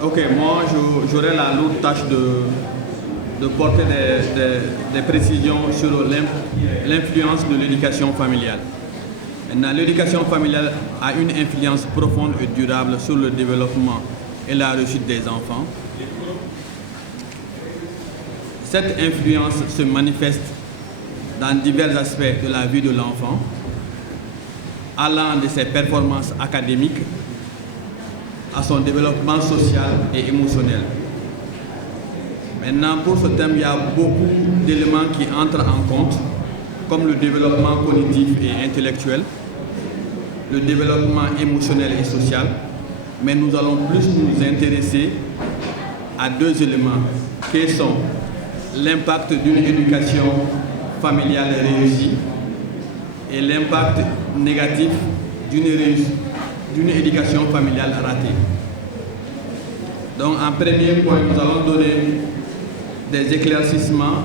Ok, moi j'aurai la lourde tâche de porter des précisions sur l'influence de l'éducation familiale. Maintenant, l'éducation familiale a une influence profonde et durable sur le développement et la réussite des enfants. Cette influence se manifeste dans divers aspects de la vie de l'enfant, allant de ses performances académiques à son développement social et émotionnel. Maintenant, pour ce thème, il y a beaucoup d'éléments qui entrent en compte, comme le développement cognitif et intellectuel, le développement émotionnel et social, mais nous allons plus nous intéresser à deux éléments, qui sont l'impact d'une éducation familiale réussie et l'impact négatif d'une éducation familiale ratée. Donc en premier point, nous allons donner des éclaircissements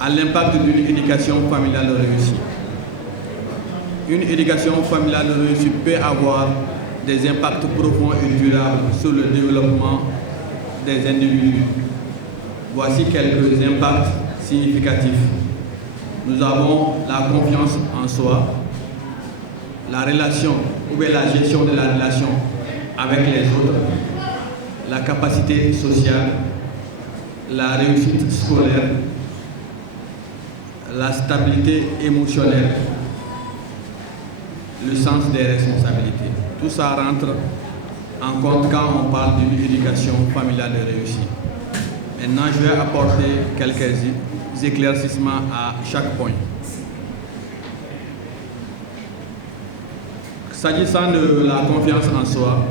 à l'impact d'une éducation familiale réussie. Une éducation familiale réussie peut avoir des impacts profonds et durables sur le développement des individus. Voici quelques impacts significatifs. Nous avons la confiance en soi, la relation ou bien la gestion de la relation avec les autres, la capacité sociale, la réussite scolaire, la stabilité émotionnelle, le sens des responsabilités. Tout ça rentre en compte quand on parle d'une éducation familiale réussie. Maintenant, je vais apporter quelques éclaircissements à chaque point. S'agissant de la confiance en soi,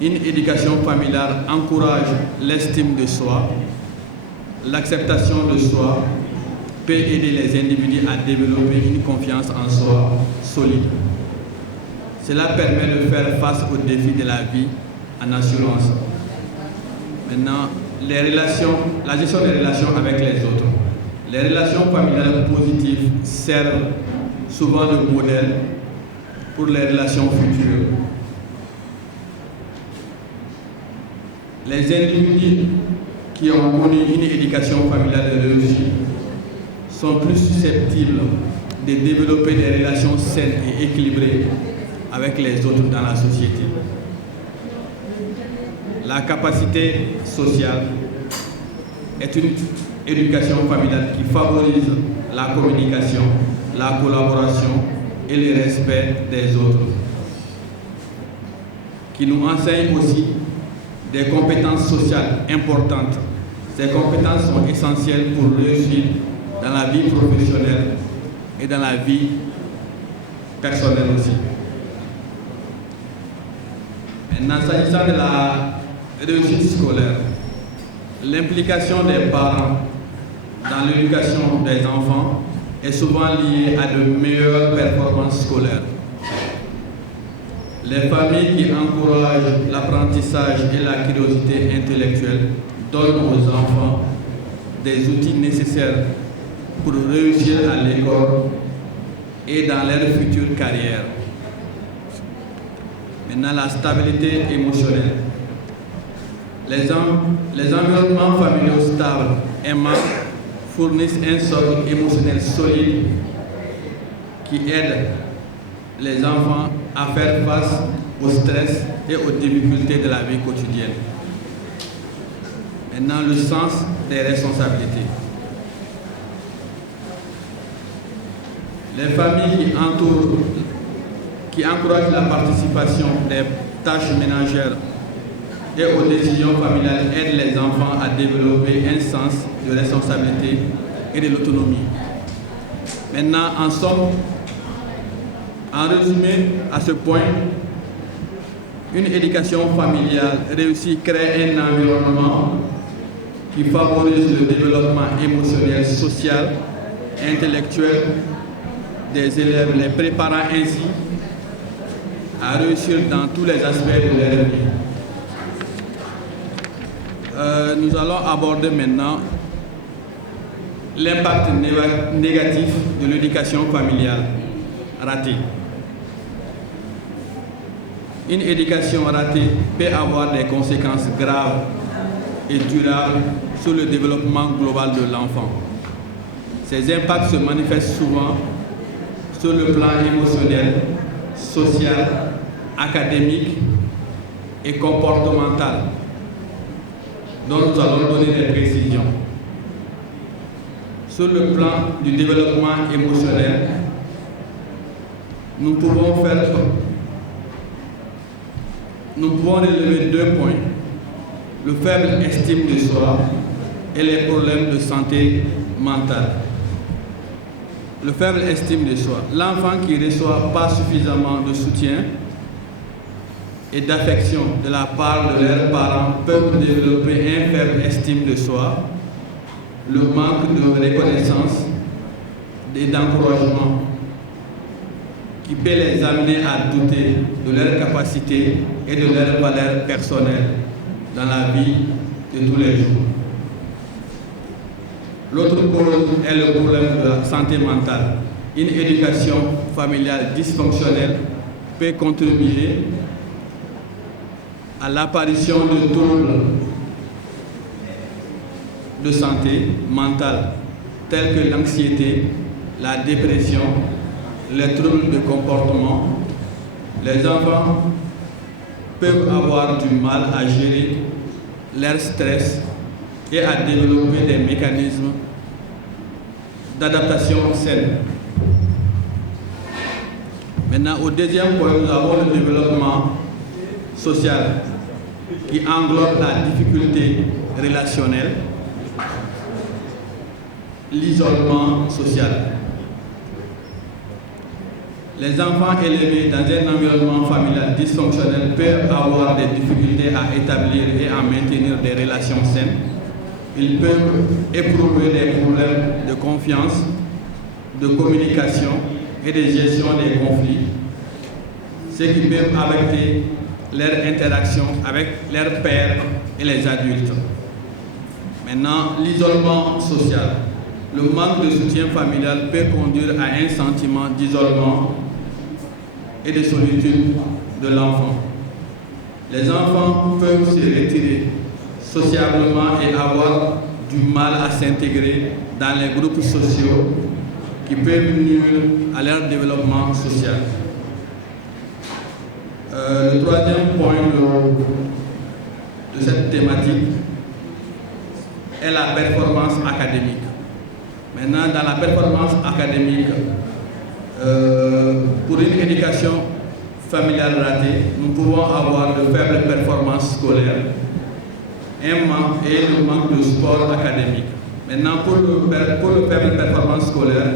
une éducation familiale encourage l'estime de soi, l'acceptation de soi, peut aider les individus à développer une confiance en soi solide. Cela permet de faire face aux défis de la vie en assurance. Maintenant, la gestion des relations avec les autres. Les relations familiales positives servent souvent de modèle pour les relations futures. Les individus qui ont connu une éducation familiale réussie sont plus susceptibles de développer des relations saines et équilibrées avec les autres dans la société. La capacité sociale est une éducation familiale qui favorise la communication, la collaboration et le respect des autres, qui nous enseigne aussi des compétences sociales importantes. Ces compétences sont essentielles pour réussir dans la vie professionnelle et dans la vie personnelle aussi. Maintenant, s'agissant de la réussite scolaire, l'implication des parents dans l'éducation des enfants est souvent liée à de meilleures performances scolaires. Les familles qui encouragent l'apprentissage et la curiosité intellectuelle donnent aux enfants des outils nécessaires pour réussir à l'école et dans leur future carrière. Maintenant, la stabilité émotionnelle. Les environnements familiaux stables, aimants, fournissent un socle émotionnel solide qui aide les enfants à faire face au stress et aux difficultés de la vie quotidienne. Maintenant, le sens des responsabilités. Les familles qui encouragent la participation des tâches ménagères et aux décisions familiales aident les enfants à développer un sens de responsabilité et de l'autonomie. Maintenant, en somme, en résumé à ce point, une éducation familiale réussie crée un environnement qui favorise le développement émotionnel, social, intellectuel des élèves, les préparant ainsi à réussir dans tous les aspects de leur vie. Nous allons aborder maintenant l'impact négatif de l'éducation familiale ratée. Une éducation ratée peut avoir des conséquences graves et durables sur le développement global de l'enfant. Ces impacts se manifestent souvent sur le plan émotionnel, social, académique et comportemental, dont nous allons donner des précisions. Sur le plan du développement émotionnel, nous pouvons relever 2 points: le faible estime de soi et les problèmes de santé mentale. Le faible estime de soi. L'enfant qui ne reçoit pas suffisamment de soutien et d'affection de la part de leurs parents peuvent développer une faible estime de soi, le manque de reconnaissance et d'encouragement qui peut les amener à douter de leurs capacités et de leurs valeurs personnelles dans la vie de tous les jours. L'autre cause est le problème de la santé mentale. Une éducation familiale dysfonctionnelle peut contribuer à l'apparition de troubles de santé mentale tels que l'anxiété, la dépression, les troubles de comportement. Les enfants peuvent avoir du mal à gérer leur stress et à développer des mécanismes d'adaptation saine. Maintenant, au deuxième point, nous avons le développement social qui englobe la difficulté relationnelle, l'isolement social. Les enfants élevés dans un environnement familial dysfonctionnel peuvent avoir des difficultés à établir et à maintenir des relations saines. Ils peuvent éprouver des problèmes de confiance, de communication et de gestion des conflits, ce qui peut affecter leur interaction avec leurs pairs et les adultes. Maintenant, l'isolement social. Le manque de soutien familial peut conduire à un sentiment d'isolement et de solitude de l'enfant. Les enfants peuvent se retirer sociablement et avoir du mal à s'intégrer dans les groupes sociaux qui peuvent nuire à leur développement social. Le troisième point de cette thématique est la performance académique. Maintenant, dans la performance académique, pour une éducation familiale ratée, nous pouvons avoir de faibles performances scolaires et le manque de sport académique. Maintenant, pour le faible performance scolaire,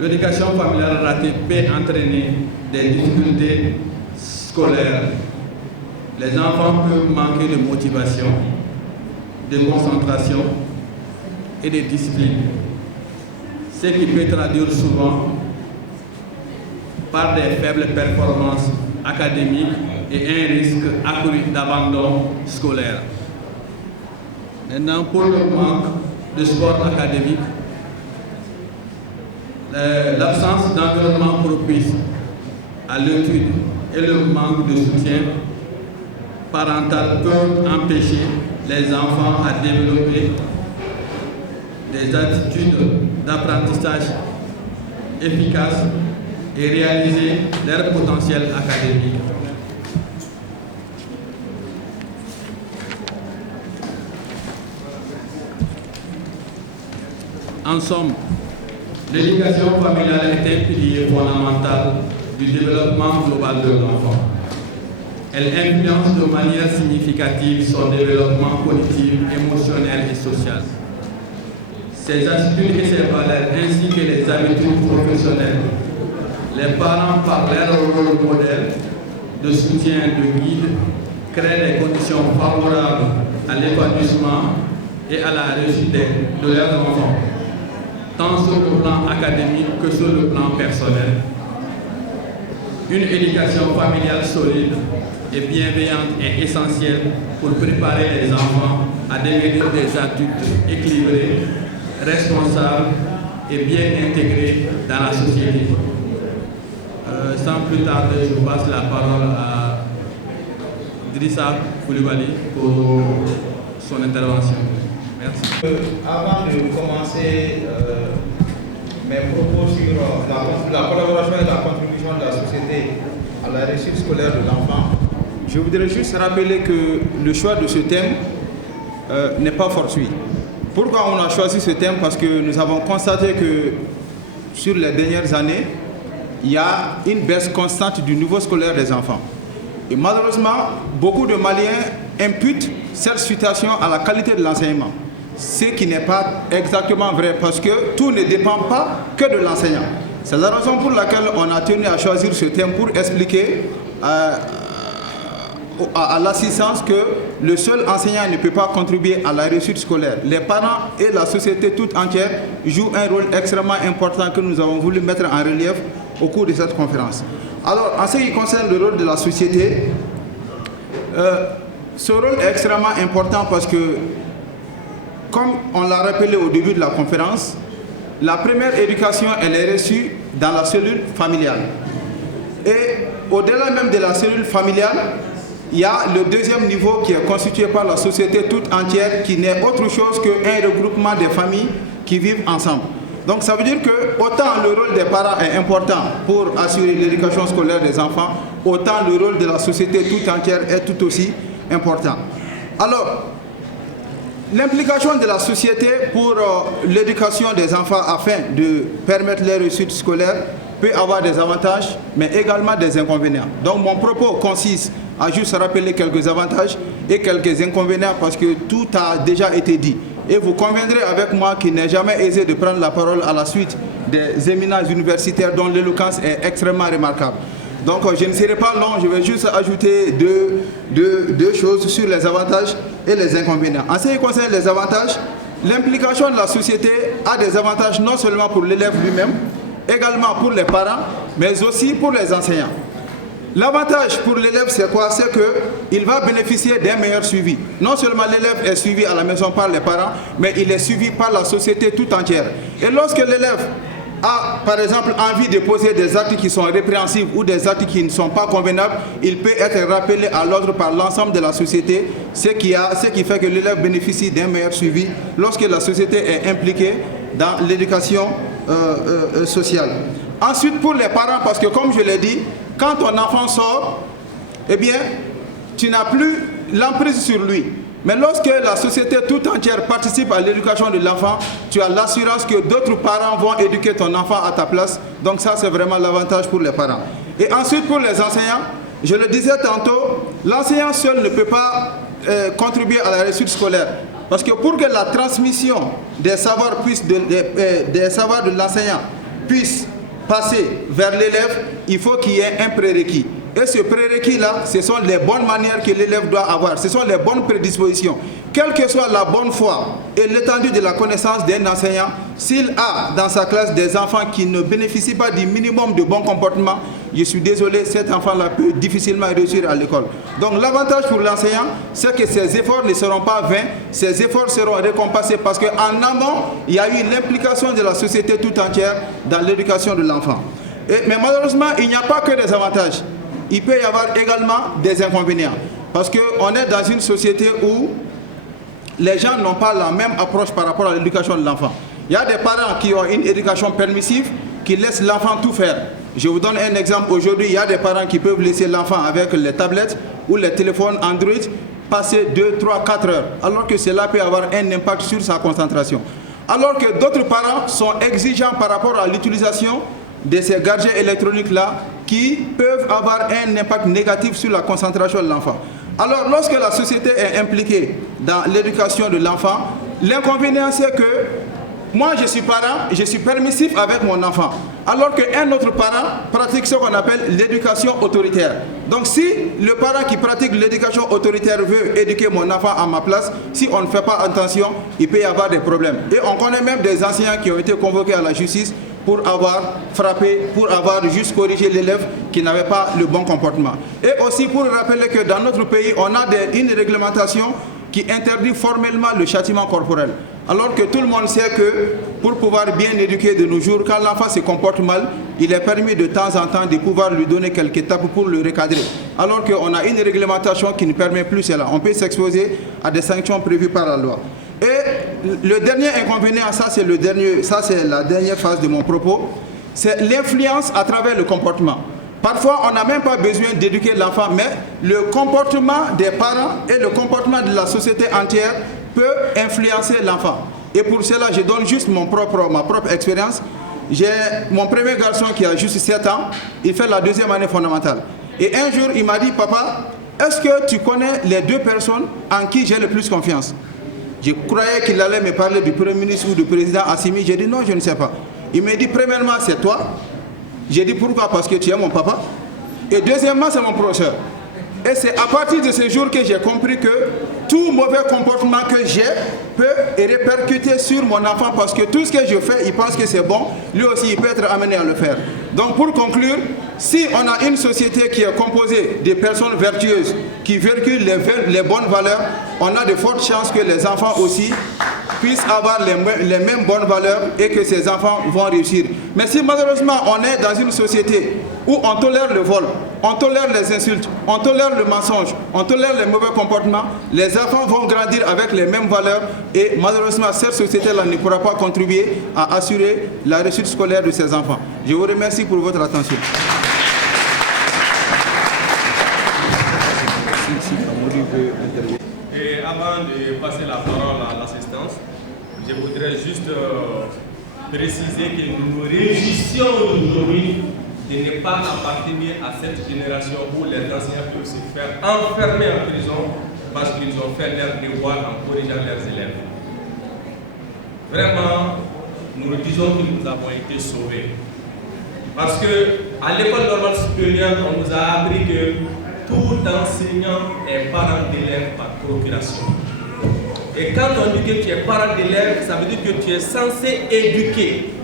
l'éducation familiale ratée peut entraîner des difficultés scolaires. Les enfants peuvent manquer de motivation, de concentration et de discipline, ce qui peut traduire souvent par des faibles performances académiques et un risque accru d'abandon scolaire. Maintenant, pour le manque de sport académique, l'absence d'environnement propice à l'étude et le manque de soutien parental peuvent empêcher les enfants à développer des attitudes d'apprentissage efficaces et réaliser leur potentiel académique. En somme, l'éducation familiale est un pilier fondamental du développement global de l'enfant. Elle influence de manière significative son développement cognitif, émotionnel et social. Ses attitudes et ses valeurs ainsi que les habitudes professionnelles. Les parents, par leur rôle modèle de soutien, de guide, créent des conditions favorables à l'épanouissement et à la réussite de leurs enfants, tant sur le plan académique que sur le plan personnel. Une éducation familiale solide et bienveillante est essentielle pour préparer les enfants à devenir des adultes équilibrés, responsables et bien intégrés dans la société. Sans plus tarder, je passe la parole à Idrissa Coulibaly pour son intervention. Merci. Avant de commencer mes propos sur la collaboration et la contribution de la société à la réussite scolaire de l'enfant, je voudrais juste rappeler que le choix de ce thème n'est pas fortuit. Pourquoi on a choisi ce thème? Parce que nous avons constaté que sur les dernières années, il y a une baisse constante du niveau scolaire des enfants. Et malheureusement, beaucoup de Maliens imputent cette situation à la qualité de l'enseignement. Ce qui n'est pas exactement vrai parce que tout ne dépend pas que de l'enseignant. C'est la raison pour laquelle on a tenu à choisir ce thème pour expliquer à l'assistance que le seul enseignant ne peut pas contribuer à la réussite scolaire. Les parents et la société toute entière jouent un rôle extrêmement important que nous avons voulu mettre en relief au cours de cette conférence. Alors, en ce qui concerne le rôle de la société, ce rôle est extrêmement important parce que, comme on l'a rappelé au début de la conférence, la première éducation, elle est reçue dans la cellule familiale. Et au-delà même de la cellule familiale, il y a le deuxième niveau qui est constitué par la société toute entière, qui n'est autre chose qu'un regroupement des familles qui vivent ensemble. Donc ça veut dire que autant le rôle des parents est important pour assurer l'éducation scolaire des enfants, autant le rôle de la société toute entière est tout aussi important. Alors, l'implication de la société pour l'éducation des enfants afin de permettre leur réussite scolaire peut avoir des avantages, mais également des inconvénients. Donc mon propos consiste à juste rappeler quelques avantages et quelques inconvénients parce que tout a déjà été dit. Et vous conviendrez avec moi qu'il n'est jamais aisé de prendre la parole à la suite des éminents universitaires dont l'éloquence est extrêmement remarquable. Donc je ne serai pas long, je vais juste ajouter deux choses sur les avantages et les inconvénients. En ce qui concerne les avantages, l'implication de la société a des avantages non seulement pour l'élève lui-même, également pour les parents, mais aussi pour les enseignants. L'avantage pour l'élève, c'est quoi? C'est qu'il va bénéficier d'un meilleur suivi. Non seulement l'élève est suivi à la maison par les parents, mais il est suivi par la société tout entière. Et lorsque l'élève a, par exemple, envie de poser des actes qui sont répréhensibles ou des actes qui ne sont pas convenables, il peut être rappelé à l'ordre par l'ensemble de la société, ce qui fait que l'élève bénéficie d'un meilleur suivi lorsque la société est impliquée dans l'éducation sociale. Ensuite, pour les parents, parce que comme je l'ai dit, quand ton enfant sort, eh bien, tu n'as plus l'emprise sur lui. Mais lorsque la société tout entière participe à l'éducation de l'enfant, tu as l'assurance que d'autres parents vont éduquer ton enfant à ta place. Donc ça, c'est vraiment l'avantage pour les parents. Et ensuite, pour les enseignants, je le disais tantôt, l'enseignant seul ne peut pas contribuer à la réussite scolaire. Parce que pour que la transmission des savoirs des savoirs de l'enseignant puisse passer vers l'élève, il faut qu'il y ait un prérequis. Et ce prérequis-là, ce sont les bonnes manières que l'élève doit avoir, ce sont les bonnes prédispositions. Quelle que soit la bonne foi et l'étendue de la connaissance d'un enseignant, s'il a dans sa classe des enfants qui ne bénéficient pas du minimum de bon comportement, je suis désolé, cet enfant-là peut difficilement réussir à l'école. Donc l'avantage pour l'enseignant, c'est que ses efforts ne seront pas vains, ses efforts seront récompensés parce qu'en amont, il y a eu l'implication de la société tout entière dans l'éducation de l'enfant. Mais malheureusement, il n'y a pas que des avantages. Il peut y avoir également des inconvénients. Parce qu'on est dans une société où les gens n'ont pas la même approche par rapport à l'éducation de l'enfant. Il y a des parents qui ont une éducation permissive, qui laissent l'enfant tout faire. Je vous donne un exemple. Aujourd'hui, il y a des parents qui peuvent laisser l'enfant avec les tablettes ou les téléphones Android passer 2, 3, 4 heures, alors que cela peut avoir un impact sur sa concentration. Alors que d'autres parents sont exigeants par rapport à l'utilisation de ces gadgets électroniques-là qui peuvent avoir un impact négatif sur la concentration de l'enfant. Alors, lorsque la société est impliquée dans l'éducation de l'enfant, l'inconvénient c'est que moi je suis parent, je suis permissif avec mon enfant, alors qu'un autre parent pratique ce qu'on appelle l'éducation autoritaire. Donc si le parent qui pratique l'éducation autoritaire veut éduquer mon enfant à ma place, si on ne fait pas attention, il peut y avoir des problèmes. Et on connaît même des enseignants qui ont été convoqués à la justice pour avoir frappé, pour avoir juste corrigé l'élève qui n'avait pas le bon comportement. Et aussi pour rappeler que dans notre pays, on a une réglementation qui interdit formellement le châtiment corporel. Alors que tout le monde sait que pour pouvoir bien éduquer de nos jours, quand l'enfant se comporte mal, il est permis de temps en temps de pouvoir lui donner quelques étapes pour le recadrer. Alors qu'on a une réglementation qui ne permet plus cela. On peut s'exposer à des sanctions prévues par la loi. Et le dernier inconvénient, ça c'est la dernière phase de mon propos, c'est l'influence à travers le comportement. Parfois, on n'a même pas besoin d'éduquer l'enfant, mais le comportement des parents et le comportement de la société entière peut influencer l'enfant. Et pour cela, je donne juste ma propre expérience. J'ai mon premier garçon qui a juste 7 ans, il fait la 2e année fondamentale. Et un jour, il m'a dit, papa, est-ce que tu connais les 2 personnes en qui j'ai le plus confiance? Je croyais qu'il allait me parler du Premier ministre ou du président Assimi. J'ai dit non, je ne sais pas. Il m'a dit, premièrement, c'est toi. J'ai dit pourquoi? Parce que tu es mon papa. Et deuxièmement, c'est mon professeur. Et c'est à partir de ce jour que j'ai compris que tout mauvais comportement que j'ai peut répercuter sur mon enfant, parce que tout ce que je fais, il pense que c'est bon, lui aussi il peut être amené à le faire. Donc pour conclure, si on a une société qui est composée de personnes vertueuses, qui véhiculent les bonnes valeurs, on a de fortes chances que les enfants aussi puissent avoir les mêmes bonnes valeurs et que ces enfants vont réussir. Mais si malheureusement on est dans une société où on tolère le vol, on tolère les insultes, on tolère le mensonge, on tolère les mauvais comportements, les enfants vont grandir avec les mêmes valeurs et malheureusement cette société-là ne pourra pas contribuer à assurer la réussite scolaire de ces enfants. Je vous remercie pour votre attention. Et avant de passer la parole à l'assistance, je voudrais juste préciser que nous nous réjouissons aujourd'hui de ne pas appartenir à cette génération où les enseignants peuvent se faire enfermer en prison parce qu'ils ont fait leur devoir en corrigeant leurs élèves. Vraiment, nous disons que nous avons été sauvés. Parce qu'à l'école normale supérieure, on nous a appris que tout enseignant est parent d'élève par procuration. Et quand on dit que tu es parent d'élève, ça veut dire que tu es censé éduquer.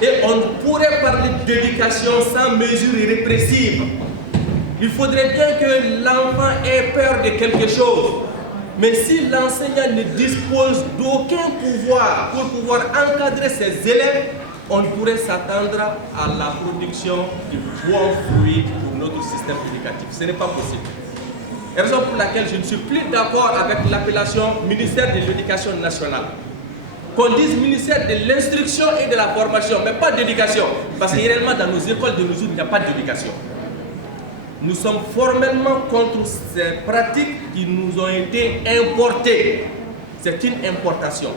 Et on ne pourrait parler d'éducation sans mesures répressives. Il faudrait bien que l'enfant ait peur de quelque chose. Mais si l'enseignant ne dispose d'aucun pouvoir pour pouvoir encadrer ses élèves, on pourrait s'attendre à la production du bon fruit pour notre système éducatif. Ce n'est pas possible. Raison pour laquelle je ne suis plus d'accord avec l'appellation ministère de l'Éducation nationale. Qu'on dise ministère de l'instruction et de la formation, mais pas d'éducation. Parce que réellement dans nos écoles de nos jours, il n'y a pas d'éducation. Nous sommes formellement contre ces pratiques qui nous ont été importées. C'est une importation.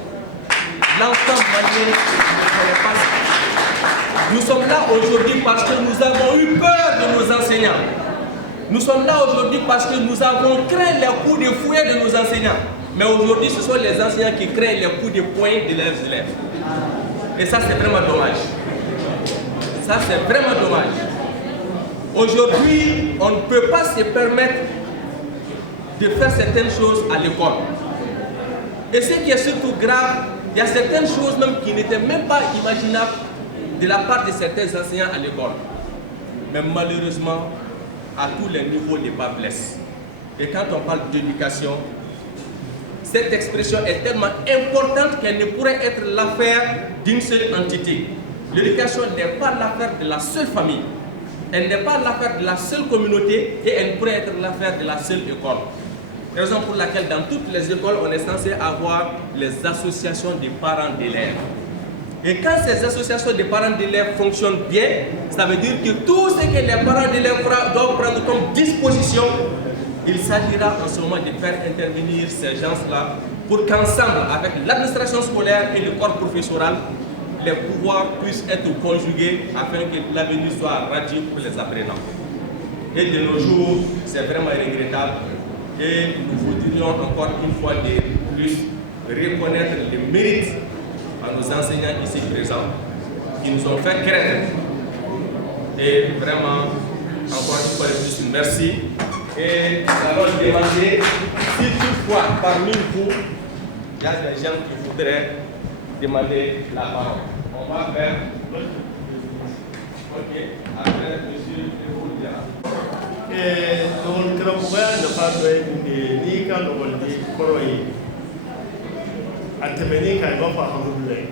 L'enfant malien ne connaît pas ça. Nous sommes là aujourd'hui parce que nous avons eu peur de nos enseignants. Nous sommes là aujourd'hui parce que nous avons craint les coups de fouet de nos enseignants. Mais aujourd'hui, ce sont les enseignants qui craignent les coups de poing de leurs élèves. Et ça, c'est vraiment dommage. Ça, c'est vraiment dommage. Aujourd'hui, on ne peut pas se permettre de faire certaines choses à l'école. Et ce qui est surtout grave, il y a certaines choses même qui n'étaient même pas imaginables de la part de certains enseignants à l'école. Mais malheureusement, à tous les niveaux, les bas blessent. Et quand on parle d'éducation, cette expression est tellement importante qu'elle ne pourrait être l'affaire d'une seule entité. L'éducation n'est pas l'affaire de la seule famille. Elle n'est pas l'affaire de la seule communauté et elle ne pourrait être l'affaire de la seule école. Raison pour laquelle dans toutes les écoles, on est censé avoir les associations des parents d'élèves. Et quand ces associations des parents d'élèves fonctionnent bien, ça veut dire que tout ce que les parents d'élèves doivent prendre comme disposition, il s'agira en ce moment de faire intervenir ces gens-là pour qu'ensemble, avec l'administration scolaire et le corps professoral, les pouvoirs puissent être conjugués afin que l'avenir soit radieux pour les apprenants. Et de nos jours, c'est vraiment regrettable. Et nous voudrions encore une fois de plus reconnaître les mérites à nos enseignants ici présents qui nous ont fait craindre. Et vraiment, encore une fois de plus, merci. Et nous allons demander si toutefois parmi vous, il y a des gens qui voudraient demander la parole. On va faire notre ok, après monsieur le dira. Don Kramwaya da fado ni ka da wani koroyi a tɛmɛni kan i b'a fɔ alhamdulilayi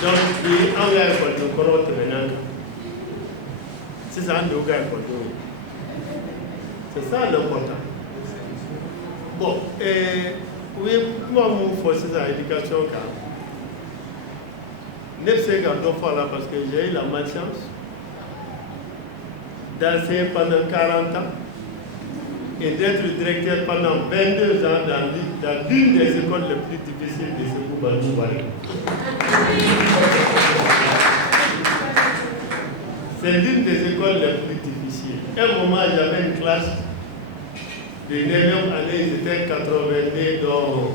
donc bi anw ka ekɔliden kɔrɔw tɛmɛn'an kan sisan an de y'u ka ekɔlidenw ye c'est ça l'important bon u ye kuma mun fɔ sisan éducation kan ne bɛ se ka dɔ fɔ a la parce que j'ai eu la malchance d'enseigner pendant 40 ans et d'être directeur pendant 22 ans dans l'une des écoles les plus difficiles de ce Boubanou-Baré. C'est l'une des écoles les plus difficiles. À un moment, j'avais une classe de 9e année, ils étaient 82, dont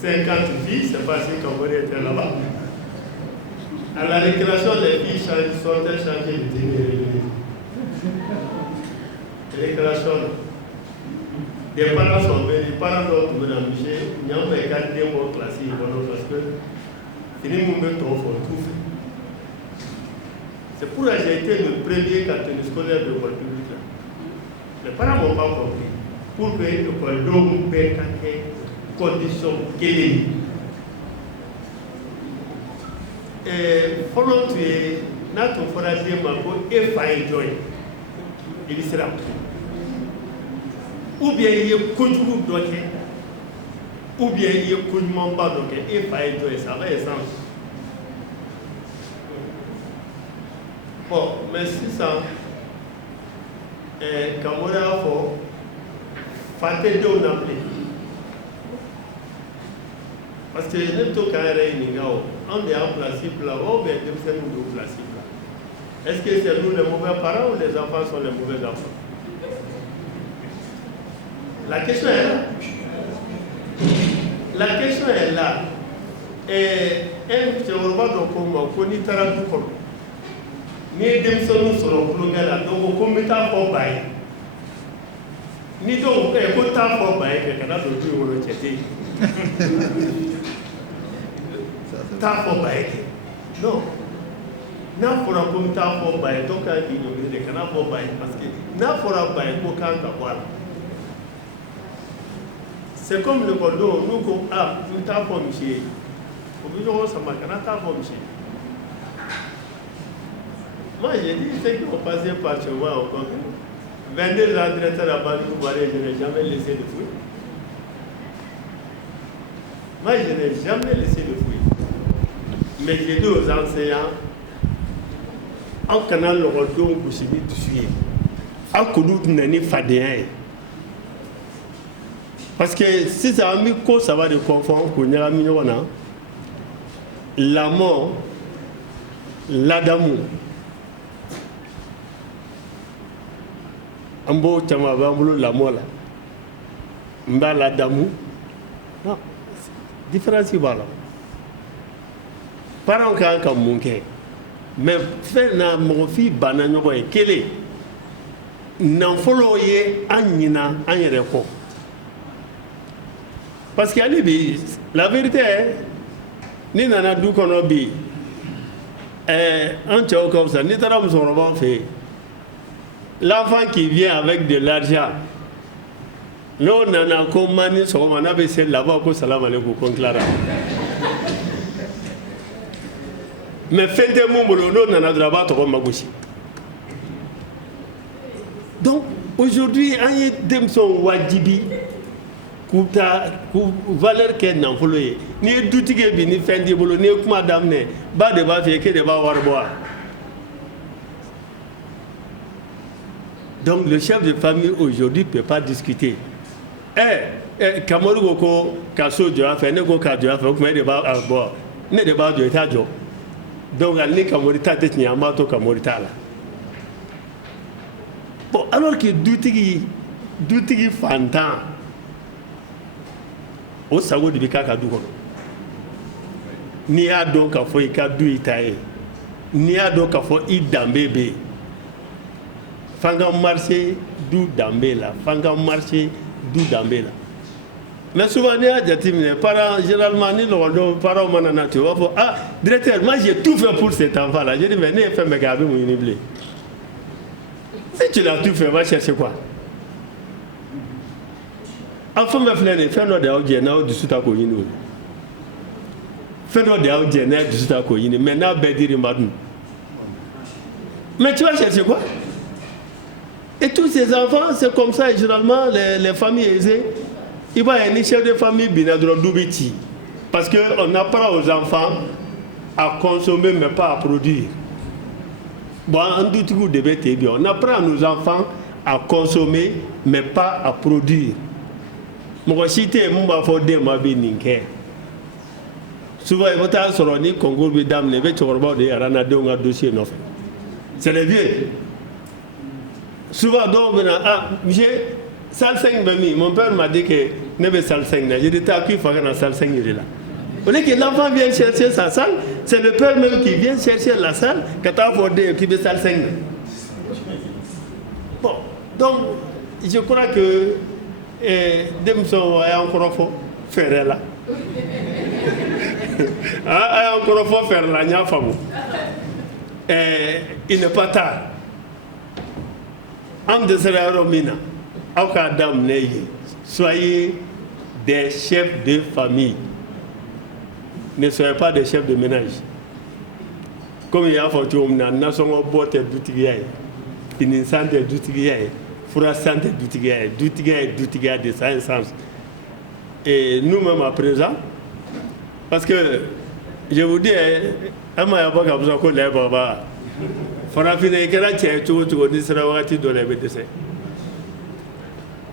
50 filles, c'est pas si Cambodge était là-bas. À la récréation, les filles sortaient changer de tenue. Récréation. Des parents sont venus, les parents doivent venir à Miché, il y a un gars qui est classé parce que il est tout fait. C'est pour ça que j'ai été le premier catholique scolaire de l'école publique. Les parents n'ont pas compris. Pour que l'école d'homme paie quelques conditions qu'elle et follow tu es notre forage Mako et Faïdoy. Il sera. Ou bien il y a Koujou Doké, ou bien il y a Koujmamba Doké, et Faïdoy, ça va essence. Bon, mais si ça, comme on a fait, Faté de on appelé. Parce que nous sommes quand même on est en principe là, ou bien nous sommes en principe là. Est-ce que c'est nous les mauvais parents ou les enfants sont les mauvais enfants? La question est là. La question est là. Et un théorème donc on y tara du corps. Ni dem sonu soro kulunga la donc on met à fort bail. Ni donc ko ta fort bail que kana do du woro chete. Ta fort bail. Non. Na fora ko ta fort bail donc a dit de kana fort bail parce que na fora bail ko kan ta voilà. C'est comme le Bordeaux, nous comme nous t'avons monsieur. Au bout de ça m'a t'avons monsieur. Moi j'ai dit ceux qui ont passé par chez moi encore. 22 ans directeur à Bali, je n'ai jamais laissé de fouille. Moi je n'ai jamais laissé de fouille. Mais j'ai dit aux enseignants, en canal le Bordeaux, vous savez tout suivre. En Koulout n'est pas fadéen. Parce que si ça a mis quoi, ça va de confondre qu'on a mis la mort, l'adamu. Un beau tamabamboulou la mort là. Mba l'adamu. Non, différence voilà. Parents quand comme mon cœur. Mais fait na mon fils banane boy kélé. N'en follow ye anina anyereko. Parce qu'il y a la vérité est, ni nana du konobi, un tchao comme ça, ni taram son roman fait. L'enfant qui vient avec de l'argent, non nana comme mani son roman avait celle là-bas pour salam alaikum conclara. Mais faites mon boulot, non nana de là-bas trop magouchi. Donc aujourd'hui, un y dem son wajibi. Ku valeur qu'elle n'en follow ni doutige bi ni fendi bolo ni kuma damne ba de ba fe ke de ba warboa. Donc le chef de famille aujourd'hui peut pas discuter. Kamoru ko kaso jo afa ne ko ka jo afa kuma de ba arboa ne de ba jo ta jo. Donc ali Kamoru ta te nya ma to Kamoru ta la. Bon alors que doutige fantan o sago de bika ka du kono ni a don ka fo ika du itaye ni a don ka fo I dambebe fanga marché du dambela fanga marché du dambela mais souvent ni a jatimine parents généralement ni lo parents manana tu vois ah directeur moi j'ai tout fait pour cet enfant là je dis mais ne fait me gabe mon uniblé si tu l'as tout fait va chercher quoi enfant me flâner fait no de au du suta ko yini fait no de au du suta ko yini maintenant bediri madou. Mais tu vas chercher quoi? Et tous ces enfants, c'est comme ça, et généralement, les familles aisées, il va y avoir un chef de famille binadro doubiti. Parce qu'on apprend aux enfants à consommer, mais pas à produire. Bon, en tout cas, on apprend à nos enfants à consommer, mais pas à produire. Moi, si tu es mon bafo de ma béninque. Souvent, il va y avoir un Congo, mesdames, les vêtements de Arana de un dossier. C'est les vieux. Souvent, donc, j'ai salle 5, mon père m'a dit que ne veut salle 5. J'ai dit, t'as qui faire dans salle 5 là. Au lieu que l'enfant vienne chercher sa salle, c'est le père même qui vient chercher la salle, quand t'as fondé qui veut salle 5. Bon, donc, je crois que Demson a encore faut faire là. A encore faut faire la nya famo. Il n'est pas tard. Soyez des chefs de famille. Ne soyez pas des chefs de ménage. Comme il y a fait au nation botte d'outillage, une santé d'outillage, fura santé d'outillage de sens. Et nous-mêmes à présent, parce que je vous dis, à ma époque, à vous en connaître, baba.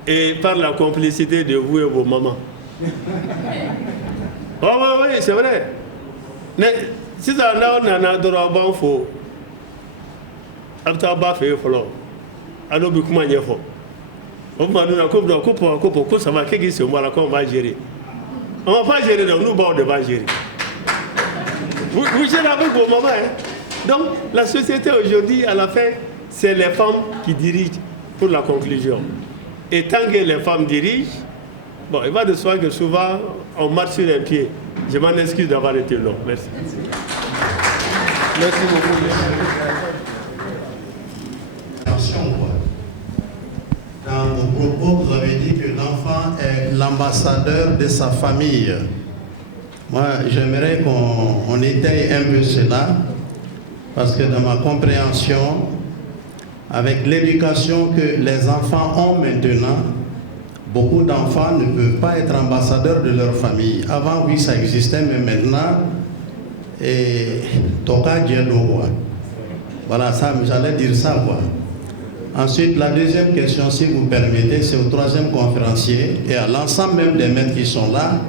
Et par la complicité de vous et vos mamans. Oh oui, c'est vrai. Mais si ça n'a pas de bon faux, après avoir fait follow, alors beaucoup moins de faux. On va nous couper, ça va qu'est-ce que moi là qu'on va gérer. On va pas gérer, nous on va gérer. Vous gérez avec vos mamans. Donc, la société aujourd'hui, à la fin, c'est les femmes qui dirigent pour la conclusion. Et tant que les femmes dirigent, bon, il va de soi que souvent, on marche sur les pieds. Je m'en excuse d'avoir été long. Merci. Merci beaucoup. Dans vos propos, vous avez dit que l'enfant est l'ambassadeur de sa famille. Moi, j'aimerais qu'on étaye un peu cela. Parce que dans ma compréhension, avec l'éducation que les enfants ont maintenant, beaucoup d'enfants ne peuvent pas être ambassadeurs de leur famille. Avant, oui, ça existait, mais maintenant, Toka Djedo. Voilà, ça, j'allais dire ça, quoi. Ensuite, la deuxième question, si vous permettez, c'est au troisième conférencier et à l'ensemble même des maîtres qui sont là.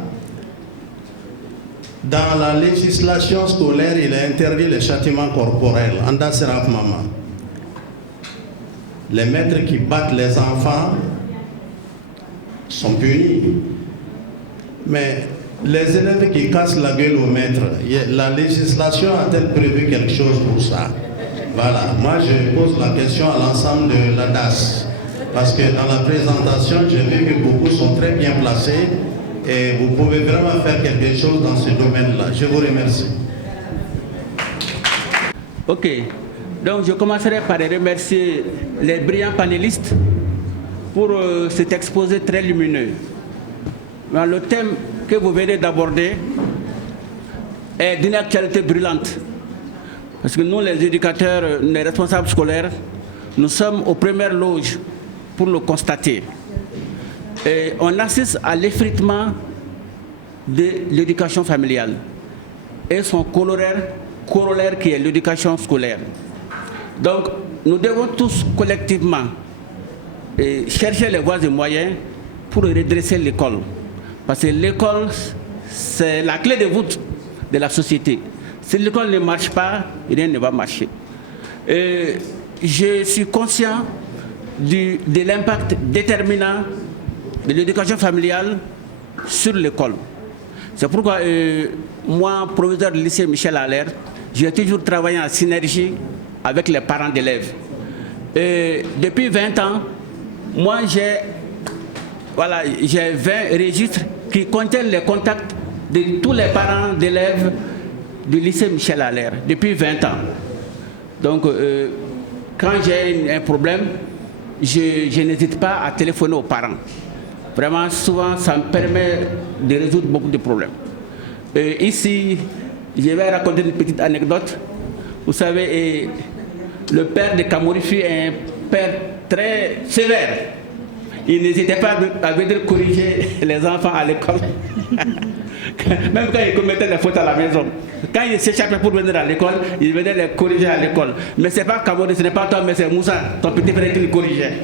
Dans la législation scolaire, il est interdit les châtiments corporels. Anda Seraf Mama. Les maîtres qui battent les enfants sont punis. Mais les élèves qui cassent la gueule aux maîtres, la législation a-t-elle prévu quelque chose pour ça? Voilà. Moi, je pose la question à l'ensemble de la DAS. Parce que dans la présentation, j'ai vu que beaucoup sont très bien placés. Et vous pouvez vraiment faire quelque chose dans ce domaine-là. Je vous remercie. Ok. Donc je commencerai par remercier les brillants panélistes pour cet exposé très lumineux. Le thème que vous venez d'aborder est d'une actualité brûlante. Parce que nous, les éducateurs, les responsables scolaires, nous sommes aux premières loges pour le constater. Et on assiste à l'effritement de l'éducation familiale et son corollaire qui est l'éducation scolaire. Donc, nous devons tous collectivement chercher les voies et moyens pour redresser l'école. Parce que l'école, c'est la clé de voûte de la société. Si l'école ne marche pas, rien ne va marcher. Et je suis conscient de l'impact déterminant de l'éducation familiale sur l'école. C'est pourquoi moi, proviseur du lycée Michel Allaire, j'ai toujours travaillé en synergie avec les parents d'élèves. Depuis 20 ans, moi j'ai 20 registres qui contiennent les contacts de tous les parents d'élèves du lycée Michel Allaire, depuis 20 ans. Donc, quand j'ai un problème, je n'hésite pas à téléphoner aux parents. Vraiment, souvent, ça me permet de résoudre beaucoup de problèmes. Ici, je vais raconter une petite anecdote. Vous savez, le père de Kamori fut un père très sévère. Il n'hésitait pas à venir corriger les enfants à l'école. Même quand ils commettaient des fautes à la maison. Quand ils s'échappaient pour venir à l'école, ils venaient les corriger à l'école. Mais ce n'est pas Kamori, ce n'est pas toi, mais c'est Moussa, ton petit frère qui le corrigeait.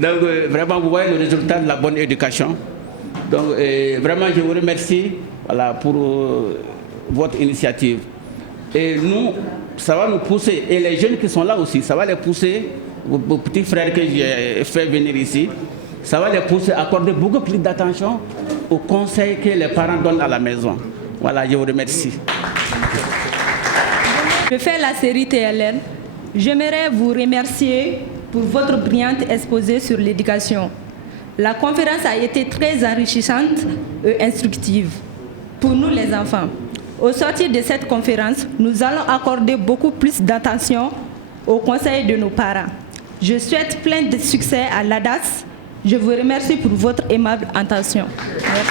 Donc vraiment, vous voyez le résultat de la bonne éducation. Donc vraiment, je vous remercie pour votre initiative. Et nous, ça va nous pousser, et les jeunes qui sont là aussi, ça va les pousser, vos petits frères que j'ai fait venir ici, ça va les pousser à accorder beaucoup plus d'attention aux conseils que les parents donnent à la maison. Voilà, je vous remercie. Je fais la série TLN. J'aimerais vous remercier pour votre brillante exposé sur l'éducation. La conférence a été très enrichissante et instructive pour nous les enfants. Au sortir de cette conférence, nous allons accorder beaucoup plus d'attention aux conseils de nos parents. Je souhaite plein de succès à l'ADAS. Je vous remercie pour votre aimable attention. Merci.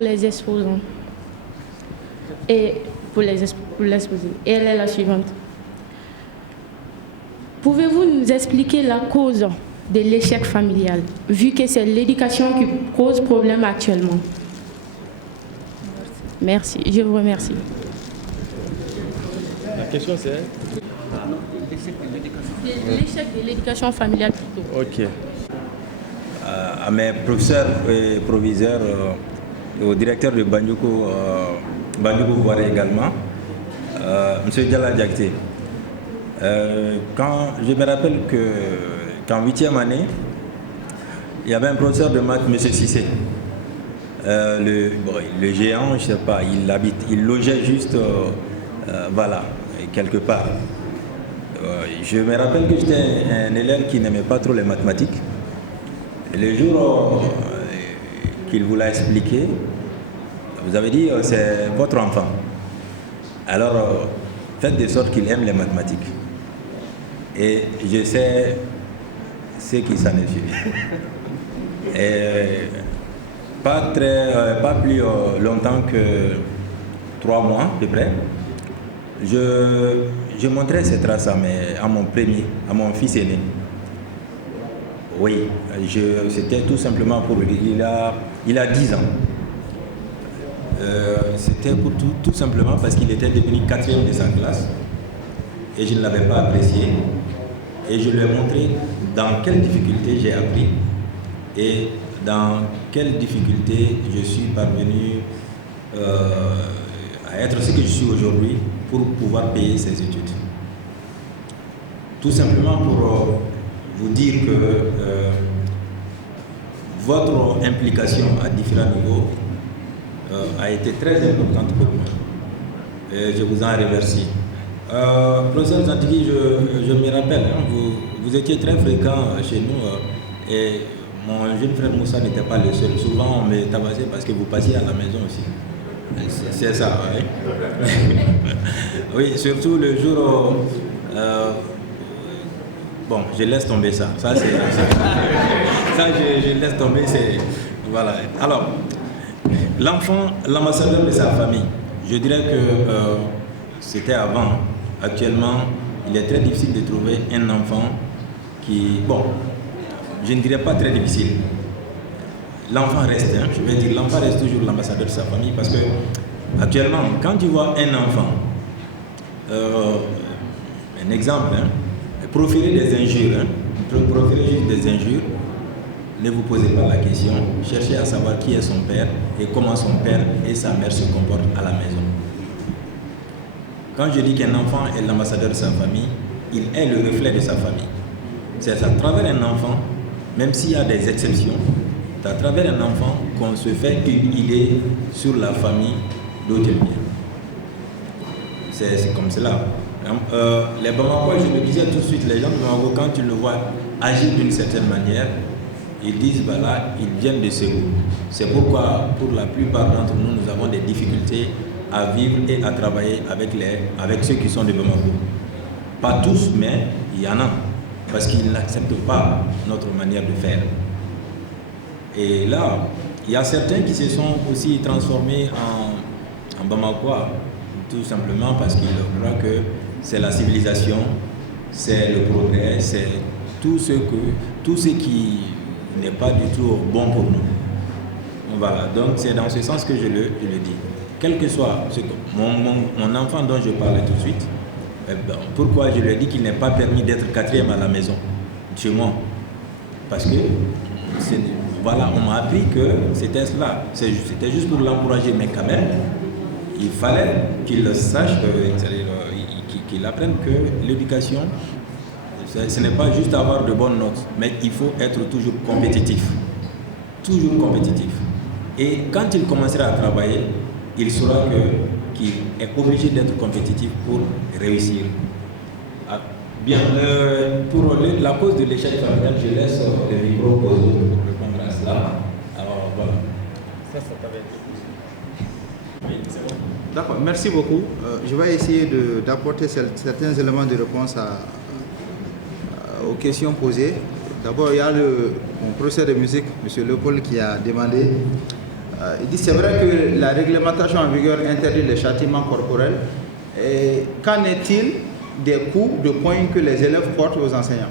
Les exposants. Et pour l'exposer. Et elle est la suivante. Pouvez-vous nous expliquer la cause de l'échec familial, vu que c'est l'éducation qui cause problème actuellement? Merci, je vous remercie. La question c'est l'échec de l'éducation familiale plutôt. Ok. À mes professeurs et proviseurs, au directeur de Banjuko, Banjuko Voiré également, M. Diala Diakté. Quand je me rappelle qu'en 8e année, il y avait un professeur de maths, M. Sissé. Le géant, je ne sais pas, il logeait juste, voilà, quelque part. Je me rappelle que j'étais un élève qui n'aimait pas trop les mathématiques. Et le jour qu'il vous l'a expliqué, vous avez dit c'est votre enfant. Alors faites de sorte qu'il aime les mathématiques. Et je sais ce qui s'en est suivi. Et pas plus longtemps que 3 mois à peu près, je montrais ces traces à mon fils aîné. Oui, c'était tout simplement pour lui. Il a 10 ans. C'était pour tout simplement parce qu'il était devenu 4e de sa classe et je ne l'avais pas apprécié. Et je lui ai montré dans quelles difficultés j'ai appris et dans quelles difficultés je suis parvenu à être ce que je suis aujourd'hui pour pouvoir payer ses études. Tout simplement pour vous dire que votre implication à différents niveaux a été très importante pour moi. Et je vous en remercie. Professeur Zantigui, je me rappelle, hein, vous étiez très fréquent chez nous et mon jeune frère Moussa n'était pas le seul. Souvent on me tabassait parce que vous passiez à la maison aussi. C'est ça, oui. Oui, surtout le jour où... bon, je laisse tomber ça. Ça, je laisse tomber, c'est... Voilà. Alors, l'enfant, l'ambassadeur de sa famille, je dirais que c'était avant. Actuellement, il est très difficile de trouver un enfant qui... Bon, je ne dirais pas très difficile. L'enfant reste, hein, je vais dire, l'enfant reste toujours l'ambassadeur de sa famille parce que actuellement, quand tu vois un enfant, un exemple, hein, proférer des injures, proférer juste des injures, ne vous posez pas la question, cherchez à savoir qui est son père et comment son père et sa mère se comportent à la maison. Quand je dis qu'un enfant est l'ambassadeur de sa famille, il est le reflet de sa famille. C'est à travers un enfant, même s'il y a des exceptions, c'est à travers un enfant qu'on se fait une idée sur la famille d'où il vient. C'est comme cela. Les Bamakois, je me disais tout de suite, les gens de Bamako, quand tu le vois agir d'une certaine manière, ils disent, bah là, ils viennent de Ségou. C'est pourquoi, pour la plupart d'entre nous, nous avons des difficultés à vivre et à travailler avec ceux qui sont de Bamako. Pas tous, mais il y en a. Parce qu'ils n'acceptent pas notre manière de faire. Et là, il y a certains qui se sont aussi transformés en Bamakois, tout simplement parce qu'ils croient que c'est la civilisation, c'est le progrès, c'est tout ce qui n'est pas du tout bon pour nous. Voilà, donc c'est dans ce sens que je le dis. Quel que soit mon enfant dont je parlais tout de suite, pourquoi je lui ai dit qu'il n'est pas permis d'être quatrième à la maison, chez moi? Parce que, voilà, on m'a appris que c'était cela. C'était juste pour l'encourager, mais quand même, il fallait qu'il sache, qu'il apprenne que l'éducation, ce n'est pas juste avoir de bonnes notes, mais il faut être toujours compétitif. Toujours compétitif. Et quand il commencera à travailler, il saura qu'il est obligé d'être compétitif pour réussir. Bien, pour la cause de l'échec familial, je laisse le micro pour répondre à cela. Alors voilà. Ça t'avait été posé. Oui, c'est bon. D'accord, merci beaucoup. Je vais essayer d'apporter certains éléments de réponse aux questions posées. D'abord, il y a mon professeur de musique, M. Leopold, qui a demandé. Il dit c'est vrai que la réglementation en vigueur interdit les châtiments corporels. Qu'en est-il des coups de poing que les élèves portent aux enseignants?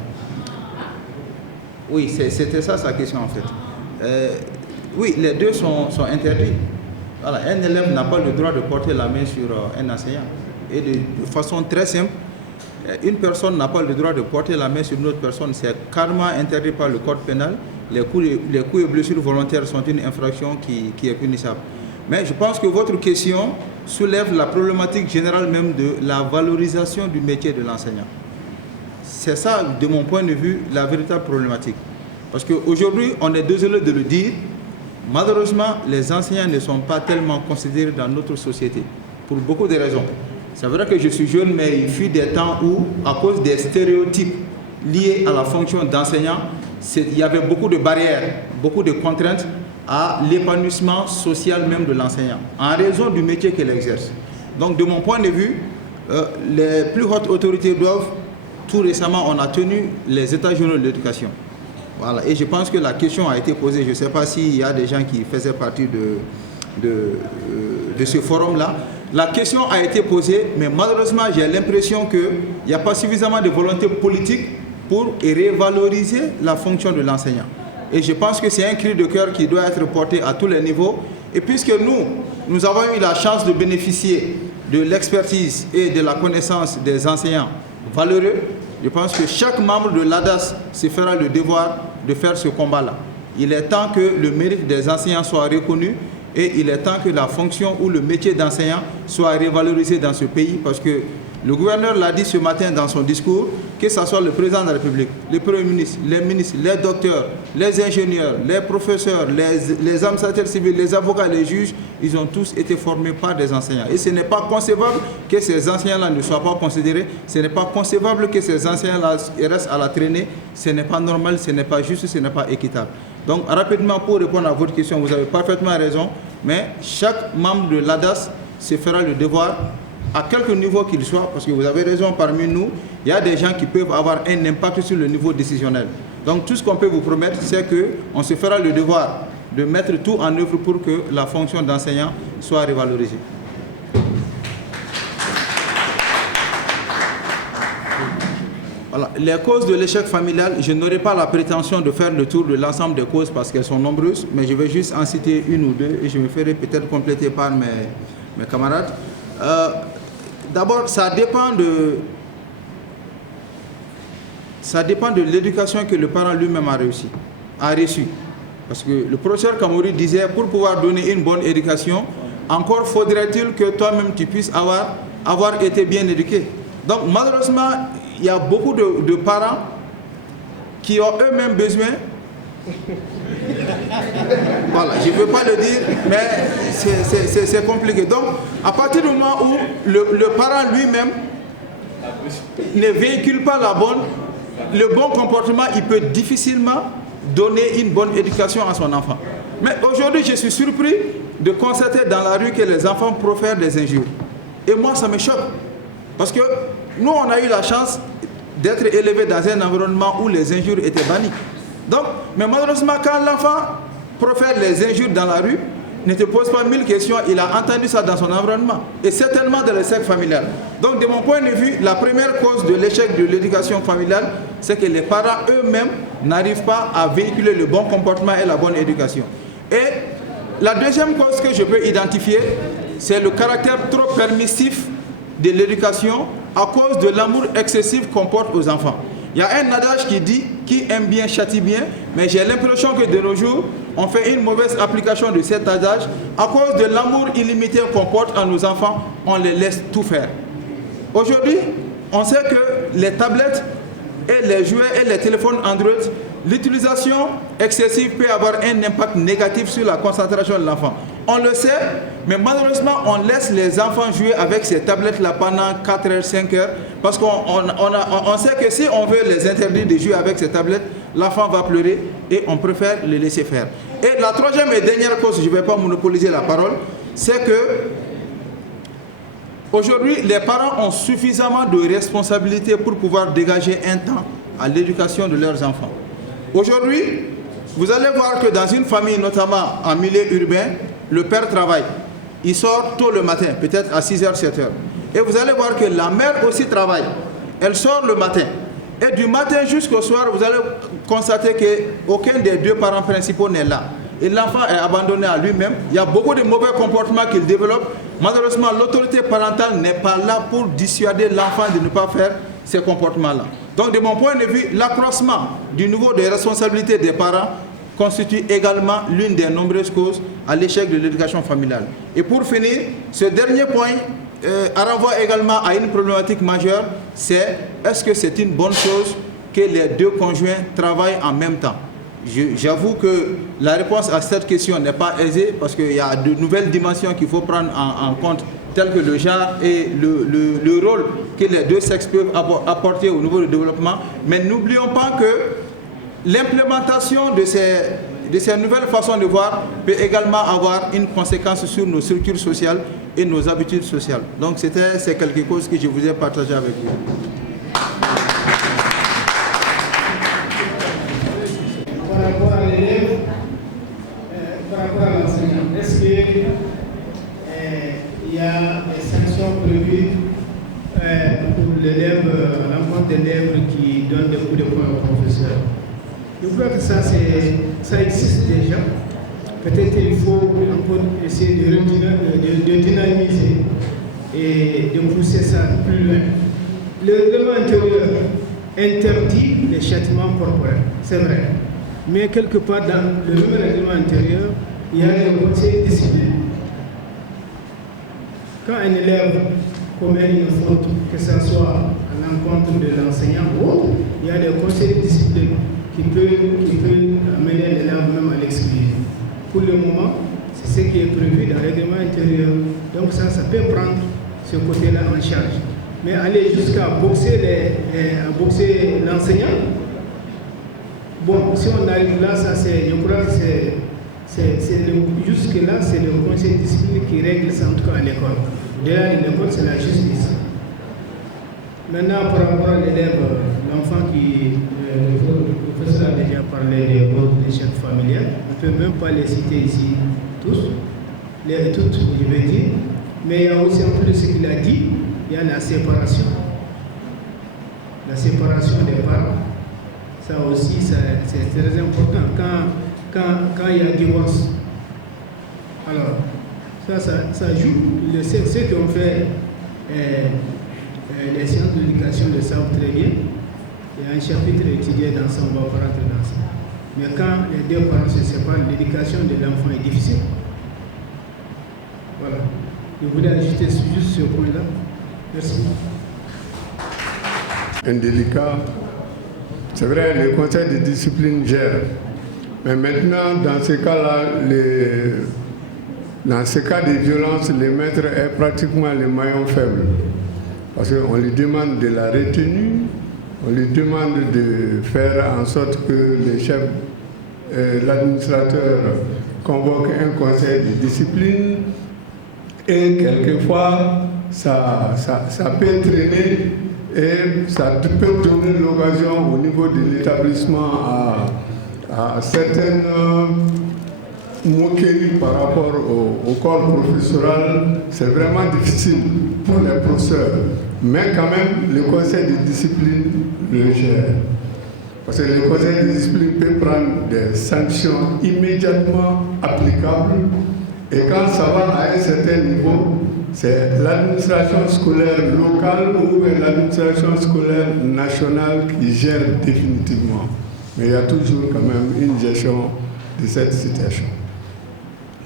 Oui, c'était ça sa question en fait. Oui, les deux sont interdits. Voilà, un élève n'a pas le droit de porter la main sur un enseignant. Et de façon très simple, une personne n'a pas le droit de porter la main sur une autre personne. C'est carrément interdit par le code pénal. Les coups et blessures volontaires sont une infraction qui est punissable. Mais je pense que votre question soulève la problématique générale même de la valorisation du métier de l'enseignant. C'est ça, de mon point de vue, la véritable problématique. Parce qu'aujourd'hui, on est désolé de le dire, malheureusement, les enseignants ne sont pas tellement considérés dans notre société, pour beaucoup de raisons. C'est vrai que je suis jeune, mais il fut des temps où, à cause des stéréotypes liés à la fonction d'enseignant, il y avait beaucoup de barrières, beaucoup de contraintes à l'épanouissement social même de l'enseignant, en raison du métier qu'il exerce. Donc, de mon point de vue, les plus hautes autorités doivent, tout récemment, on a tenu les états généraux de l'éducation. Voilà. Et je pense que la question a été posée, je ne sais pas s'il y a des gens qui faisaient partie de ce forum-là. La question a été posée, mais malheureusement, j'ai l'impression qu'il n'y a pas suffisamment de volonté politique pour revaloriser la fonction de l'enseignant. Et je pense que c'est un cri de cœur qui doit être porté à tous les niveaux. Et puisque nous avons eu la chance de bénéficier de l'expertise et de la connaissance des enseignants valeureux, je pense que chaque membre de l'ADAS se fera le devoir de faire ce combat-là. Il est temps que le mérite des enseignants soit reconnu et il est temps que la fonction ou le métier d'enseignant soit revalorisé dans ce pays, parce que le gouverneur l'a dit ce matin dans son discours, que ce soit le président de la République, le Premier ministre, les docteurs, les ingénieurs, les professeurs, les administrateurs civils, les avocats, les juges, ils ont tous été formés par des enseignants. Et ce n'est pas concevable que ces enseignants-là ne soient pas considérés, ce n'est pas concevable que ces enseignants-là restent à la traînée, ce n'est pas normal, ce n'est pas juste, ce n'est pas équitable. Donc rapidement, pour répondre à votre question, vous avez parfaitement raison, mais chaque membre de l'ADAS se fera le devoir, à quelque niveau qu'il soit, parce que vous avez raison, parmi nous, il y a des gens qui peuvent avoir un impact sur le niveau décisionnel. Donc tout ce qu'on peut vous promettre, c'est qu'on se fera le devoir de mettre tout en œuvre pour que la fonction d'enseignant soit revalorisée. Voilà. Les causes de l'échec familial, je n'aurai pas la prétention de faire le tour de l'ensemble des causes parce qu'elles sont nombreuses, mais je vais juste en citer une ou deux et je me ferai peut-être compléter par mes camarades. D'abord, ça dépend de l'éducation que le parent lui-même a reçu. Parce que le professeur Kamouri disait, pour pouvoir donner une bonne éducation, encore faudrait-il que toi-même tu puisses avoir été bien éduqué. Donc malheureusement, il y a beaucoup de parents qui ont eux-mêmes besoin. Voilà, je ne veux pas le dire, mais c'est compliqué. Donc, à partir du moment où le parent lui-même ne véhicule pas le bon comportement, il peut difficilement donner une bonne éducation à son enfant. Mais aujourd'hui, je suis surpris de constater dans la rue que les enfants profèrent des injures. Et moi, ça me choque. Parce que nous, on a eu la chance d'être élevés dans un environnement où les injures étaient bannies. Donc, mais malheureusement, quand l'enfant profère les injures dans la rue, ne te pose pas 1000 questions, il a entendu ça dans son environnement, et certainement dans le cercle familial. Donc, de mon point de vue, la première cause de l'échec de l'éducation familiale, c'est que les parents eux-mêmes n'arrivent pas à véhiculer le bon comportement et la bonne éducation. Et la deuxième cause que je peux identifier, c'est le caractère trop permissif de l'éducation à cause de l'amour excessif qu'on porte aux enfants. Il y a un adage qui dit « qui aime bien châtie bien », mais j'ai l'impression que de nos jours, on fait une mauvaise application de cet adage. À cause de l'amour illimité qu'on porte à nos enfants, on les laisse tout faire. Aujourd'hui, on sait que les tablettes et les jouets et les téléphones Android, l'utilisation excessive peut avoir un impact négatif sur la concentration de l'enfant. On le sait, mais malheureusement, on laisse les enfants jouer avec ces tablettes-là pendant 4 heures, 5 heures, parce qu'on sait que si on veut les interdire de jouer avec ces tablettes, l'enfant va pleurer et on préfère les laisser faire. Et la troisième et dernière cause, je ne vais pas monopoliser la parole, c'est que aujourd'hui, les parents ont suffisamment de responsabilités pour pouvoir dégager un temps à l'éducation de leurs enfants. Aujourd'hui, vous allez voir que dans une famille, notamment en milieu urbain, le père travaille. Il sort tôt le matin, peut-être à 6h, 7h. Et vous allez voir que la mère aussi travaille. Elle sort le matin. Et du matin jusqu'au soir, vous allez constater qu'aucun des deux parents principaux n'est là. Et l'enfant est abandonné à lui-même. Il y a beaucoup de mauvais comportements qu'il développe. Malheureusement, l'autorité parentale n'est pas là pour dissuader l'enfant de ne pas faire ces comportements-là. Donc, de mon point de vue, l'accroissement du niveau des responsabilités des parents constitue également l'une des nombreuses causes à l'échec de l'éducation familiale. Et pour finir, ce dernier point renvoie également à une problématique majeure, c'est est-ce que c'est une bonne chose que les deux conjoints travaillent en même temps? J'avoue que la réponse à cette question n'est pas aisée parce qu'il y a de nouvelles dimensions qu'il faut prendre en compte, telles que le genre et le rôle que les deux sexes peuvent apporter au niveau du développement. Mais n'oublions pas que l'implémentation de ces nouvelles façons de voir peut également avoir une conséquence sur nos structures sociales et nos habitudes sociales. Donc c'est quelque chose que je vous ai partagé avec vous. Par rapport à l'élève, par rapport à l'enseignant, est-ce qu'il y a des sanctions prévues pour l'élève, l'enfant d'élève qui donne des coups de poing au professeur? Je crois que ça existe déjà. Peut-être qu'il faut encore essayer de dynamiser et de pousser ça plus loin. Le règlement intérieur interdit les châtiments corporels, c'est vrai. Mais quelque part dans le même règlement intérieur, il y a le conseil de discipline. Quand un élève commet une faute, que ce soit à l'encontre de l'enseignant ou autre, il y a des conseils de discipline qui peut amener l'élève même à l'exclure. Pour le moment, c'est ce qui est prévu dans le règlement intérieur. Donc ça peut prendre ce côté-là en charge. Mais aller jusqu'à boxer l'enseignant, bon, si on arrive là, je crois que jusque-là, c'est le conseil de discipline qui règle ça, en tout cas à l'école. Derrière l'école, c'est la justice. Maintenant, par rapport à l'élève, l'enfant qui, le professeur a déjà parlé des causes d'échec familial, on ne peut même pas les citer ici toutes, je vais dire, mais il y a aussi en plus de ce qu'il a dit, il y a la séparation. La séparation des parents, ça aussi, c'est très important. Quand il y a divorce, alors, ça joue. Ceux qui ont fait les sciences de l'éducation le savent très bien. Il y a un chapitre étudié dans ça, on va pas rentrer dans ça. Mais quand les deux parents se séparent, l'éducation de l'enfant est difficile. Voilà. Je voulais ajouter juste ce point-là. Merci. Indélicat. C'est vrai, le conseil de discipline gère. Mais maintenant, dans ce cas-là, dans ce cas de violence, le maître est pratiquement le maillon faible. Parce qu'on lui demande de la retenue, on lui demande de faire en sorte que le chef, l'administrateur convoque un conseil de discipline et quelquefois ça peut traîner et ça peut donner l'occasion au niveau de l'établissement à certaines moqueries par rapport au corps professoral. C'est vraiment difficile pour les professeurs, mais quand même le conseil de discipline le gère. Parce que le conseil de discipline peut prendre des sanctions immédiatement applicables, et quand ça va à un certain niveau, c'est l'administration scolaire locale ou l'administration scolaire nationale qui gère définitivement. Mais il y a toujours quand même une gestion de cette situation.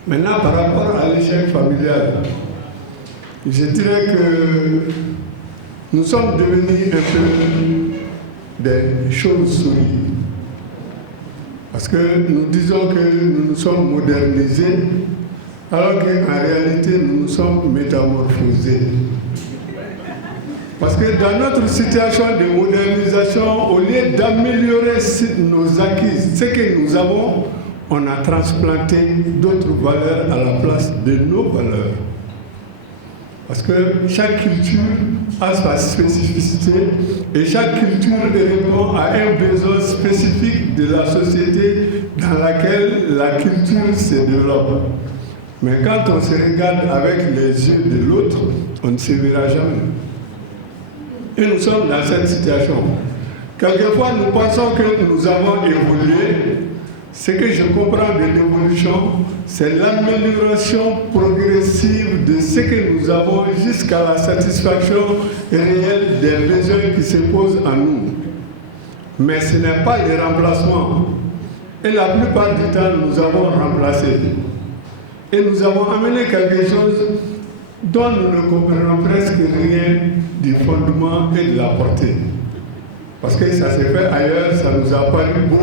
Maintenant, par rapport à l'échec familial, je dirais que nous sommes devenus un peu des chauves-souris. Parce que nous disons que nous nous sommes modernisés, alors qu'en réalité, nous nous sommes métamorphosés. Parce que dans notre situation de modernisation, au lieu d'améliorer nos acquis, ce que nous avons, on a transplanté d'autres valeurs à la place de nos valeurs. Parce que chaque culture a sa spécificité et chaque culture répond à un besoin spécifique de la société dans laquelle la culture se développe. Mais quand on se regarde avec les yeux de l'autre, on ne se verra jamais. Et nous sommes dans cette situation. Quelquefois, nous pensons que nous avons évolué. Ce que je comprends de l'évolution, c'est l'amélioration progressive de ce que nous avons jusqu'à la satisfaction réelle des besoins qui se posent à nous. Mais ce n'est pas le remplacement. Et la plupart du temps, nous avons remplacé. Et nous avons amené quelque chose dont nous ne comprenons presque rien du fondement et de la portée. Parce que ça s'est fait ailleurs, ça nous a paru beau,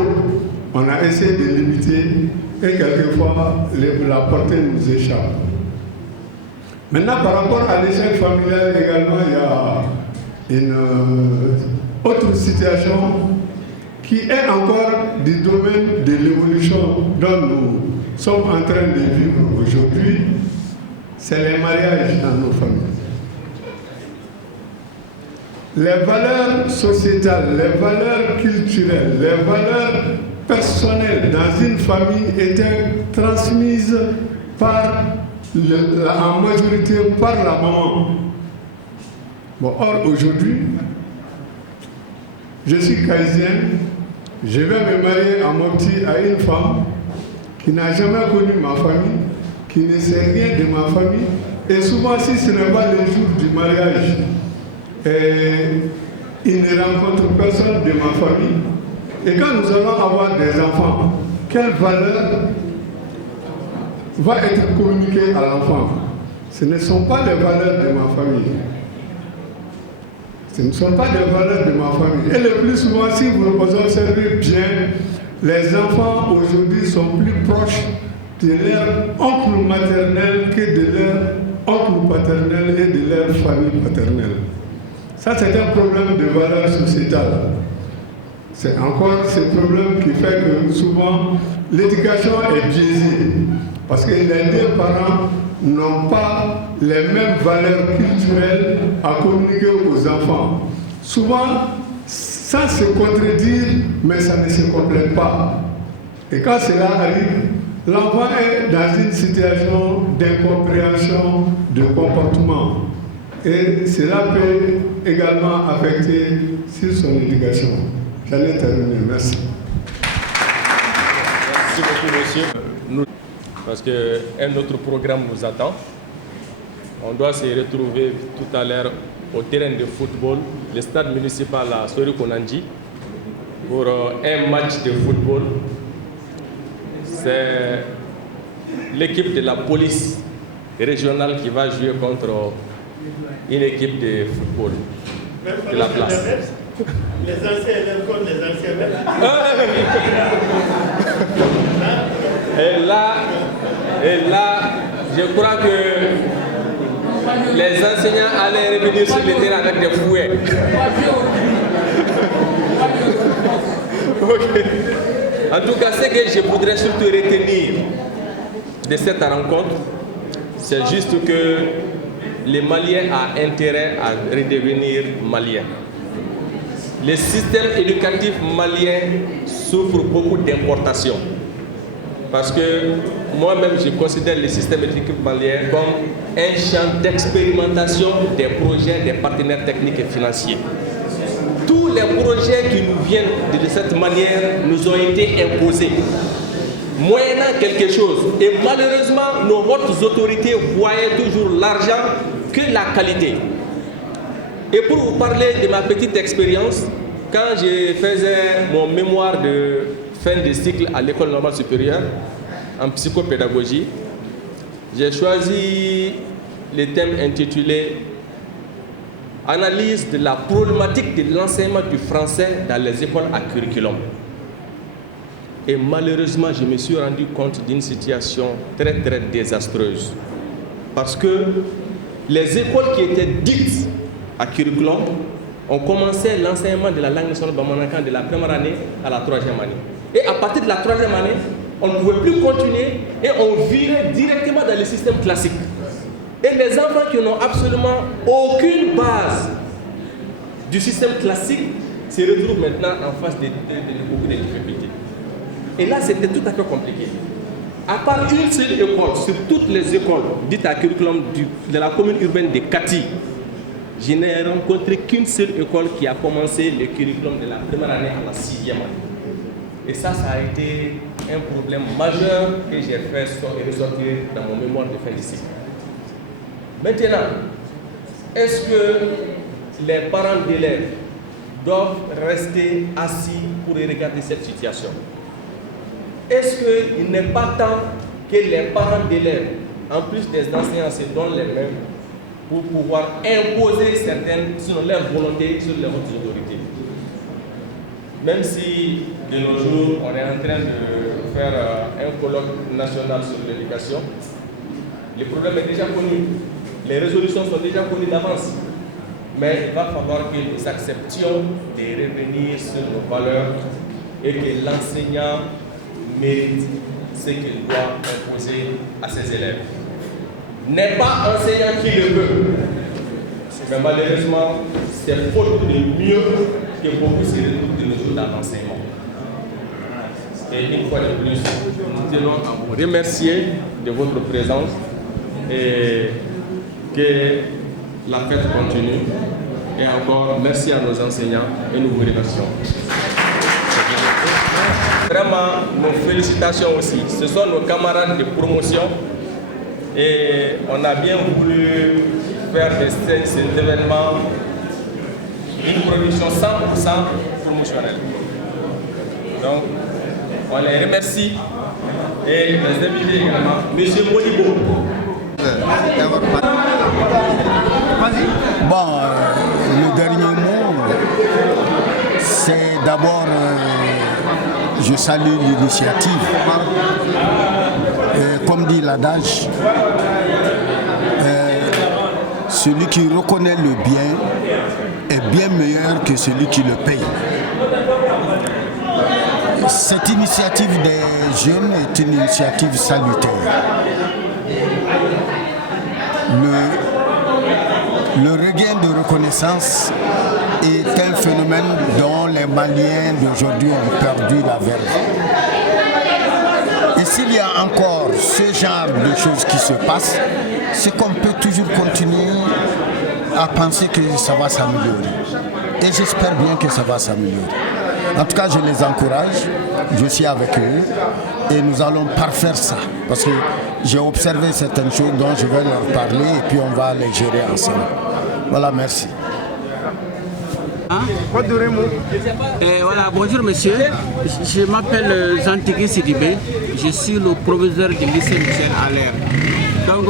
on a essayé de limiter et quelquefois la portée nous échappe. Maintenant, par rapport à l'échec familial également, il y a une autre situation qui est encore du domaine de l'évolution dont nous sommes en train de vivre aujourd'hui, c'est les mariages dans nos familles. Les valeurs sociétales, les valeurs culturelles, les valeurs personnelles dans une famille étaient transmises en majorité par la maman. Bon, or aujourd'hui, je suis caïsien, je vais me marier à Mopti à une femme qui n'a jamais connu ma famille, qui ne sait rien de ma famille, et souvent si ce n'est pas le jour du mariage, il ne rencontre personne de ma famille. Et quand nous allons avoir des enfants, quelle valeur va être communiquée à l'enfant? Ce ne sont pas les valeurs de ma famille. Ce ne sont pas les valeurs de ma famille. Et le plus souvent, si vous observez bien, les enfants aujourd'hui sont plus proches de leur oncle maternel que de leur oncle paternel et de leur famille paternelle. Ça, c'est un problème de valeur sociétale. C'est encore ce problème qui fait que souvent l'éducation est biaisée. Parce que les deux parents n'ont pas les mêmes valeurs culturelles à communiquer aux enfants. Souvent, sans se contredire, mais ça ne se complète pas. Et quand cela arrive, l'enfant est dans une situation d'incompréhension de comportement. Et cela peut également affecter sur son éducation. J'allais terminer. Merci. Merci beaucoup, monsieur. Parce qu'un autre programme nous attend. On doit se retrouver tout à l'heure au terrain de football, le stade municipal à Sori-Konanji, pour un match de football. C'est l'équipe de la police régionale qui va jouer contre une équipe de football de la place. Les anciens élèves contre les anciens élèves. Et là, je crois que les enseignants allaient revenir sur le terrain avec des fouets. Okay. En tout cas, ce que je voudrais surtout retenir de cette rencontre, c'est juste que les Maliens ont intérêt à redevenir Maliens. le système éducatif malien souffre beaucoup d'importations. Parce que moi-même, je considère le système éducatif malien comme un champ d'expérimentation des projets des partenaires techniques et financiers. Tous les projets qui nous viennent de cette manière nous ont été imposés, moyennant quelque chose. Et malheureusement, nos hautes autorités voyaient toujours l'argent que la qualité. Et pour vous parler de ma petite expérience, quand je faisais mon mémoire de fin de cycle à l'école normale supérieure en psychopédagogie, j'ai choisi le thème intitulé « Analyse de la problématique de l'enseignement du français dans les écoles à curriculum ». Et malheureusement, je me suis rendu compte d'une situation très très désastreuse. Parce que les écoles qui étaient dites à curriculum ont commencé l'enseignement de la langue nationale bamanakan de la première année à la troisième année. Et à partir de la troisième année, on ne pouvait plus continuer et on virait directement dans le système classique. Et les enfants qui n'ont absolument aucune base du système classique se retrouvent maintenant en face de beaucoup de difficultés. Et là, c'était tout à fait compliqué. À part une seule école, sur toutes les écoles dites à curriculum de la commune urbaine de Kati, je n'ai rencontré qu'une seule école qui a commencé le curriculum de la première année à la sixième année. Et ça a été un problème majeur que j'ai fait ressortir dans mon mémoire de fin de cycle. Maintenant, est-ce que les parents d'élèves doivent rester assis pour regarder cette situation? Est-ce qu'il n'est pas temps que les parents d'élèves, en plus des enseignants, se donnent les mains pour pouvoir imposer certaines, selon leur volonté, sur les autres autorités? Même si, de nos jours, on est en train de faire un colloque national sur l'éducation, le problème est déjà connu. Les résolutions sont déjà connues d'avance. Mais il va falloir que nous acceptions de revenir sur nos valeurs et que l'enseignant mérite ce qu'il doit imposer à ses élèves. N'est pas enseignant qui le veut. Mais malheureusement, c'est faute de mieux que beaucoup se retrouvent de nos jours dans l'enseignement. Et une fois de plus, nous tenons à vous remercier de votre présence et que la fête continue. Et encore, merci à nos enseignants et nous vous remercions. Vraiment, nos félicitations aussi. Ce sont nos camarades de promotion et on a bien voulu faire de cet événement une production 100% promotionnelle. Donc, on les remercie et les invités également. Monsieur Modibo. Bon, le dernier mot, c'est d'abord, je salue l'initiative. Comme dit l'adage, celui qui reconnaît le bien est bien meilleur que celui qui le paye. Cette initiative des jeunes est une initiative salutaire. Le regain de reconnaissance est un phénomène dont les Maliens d'aujourd'hui ont perdu la verve. Et s'il y a encore ce genre de choses qui se passent, c'est qu'on peut toujours continuer à penser que ça va s'améliorer. Et j'espère bien que ça va s'améliorer. En tout cas, je les encourage, je suis avec eux et nous allons parfaire ça. Parce que j'ai observé certaines choses dont je vais leur parler et puis on va les gérer ensemble. Voilà, merci. Voilà, bonjour monsieur, je m'appelle Zantigui Sidibé, je suis le proviseur du lycée Michel Allaire. Donc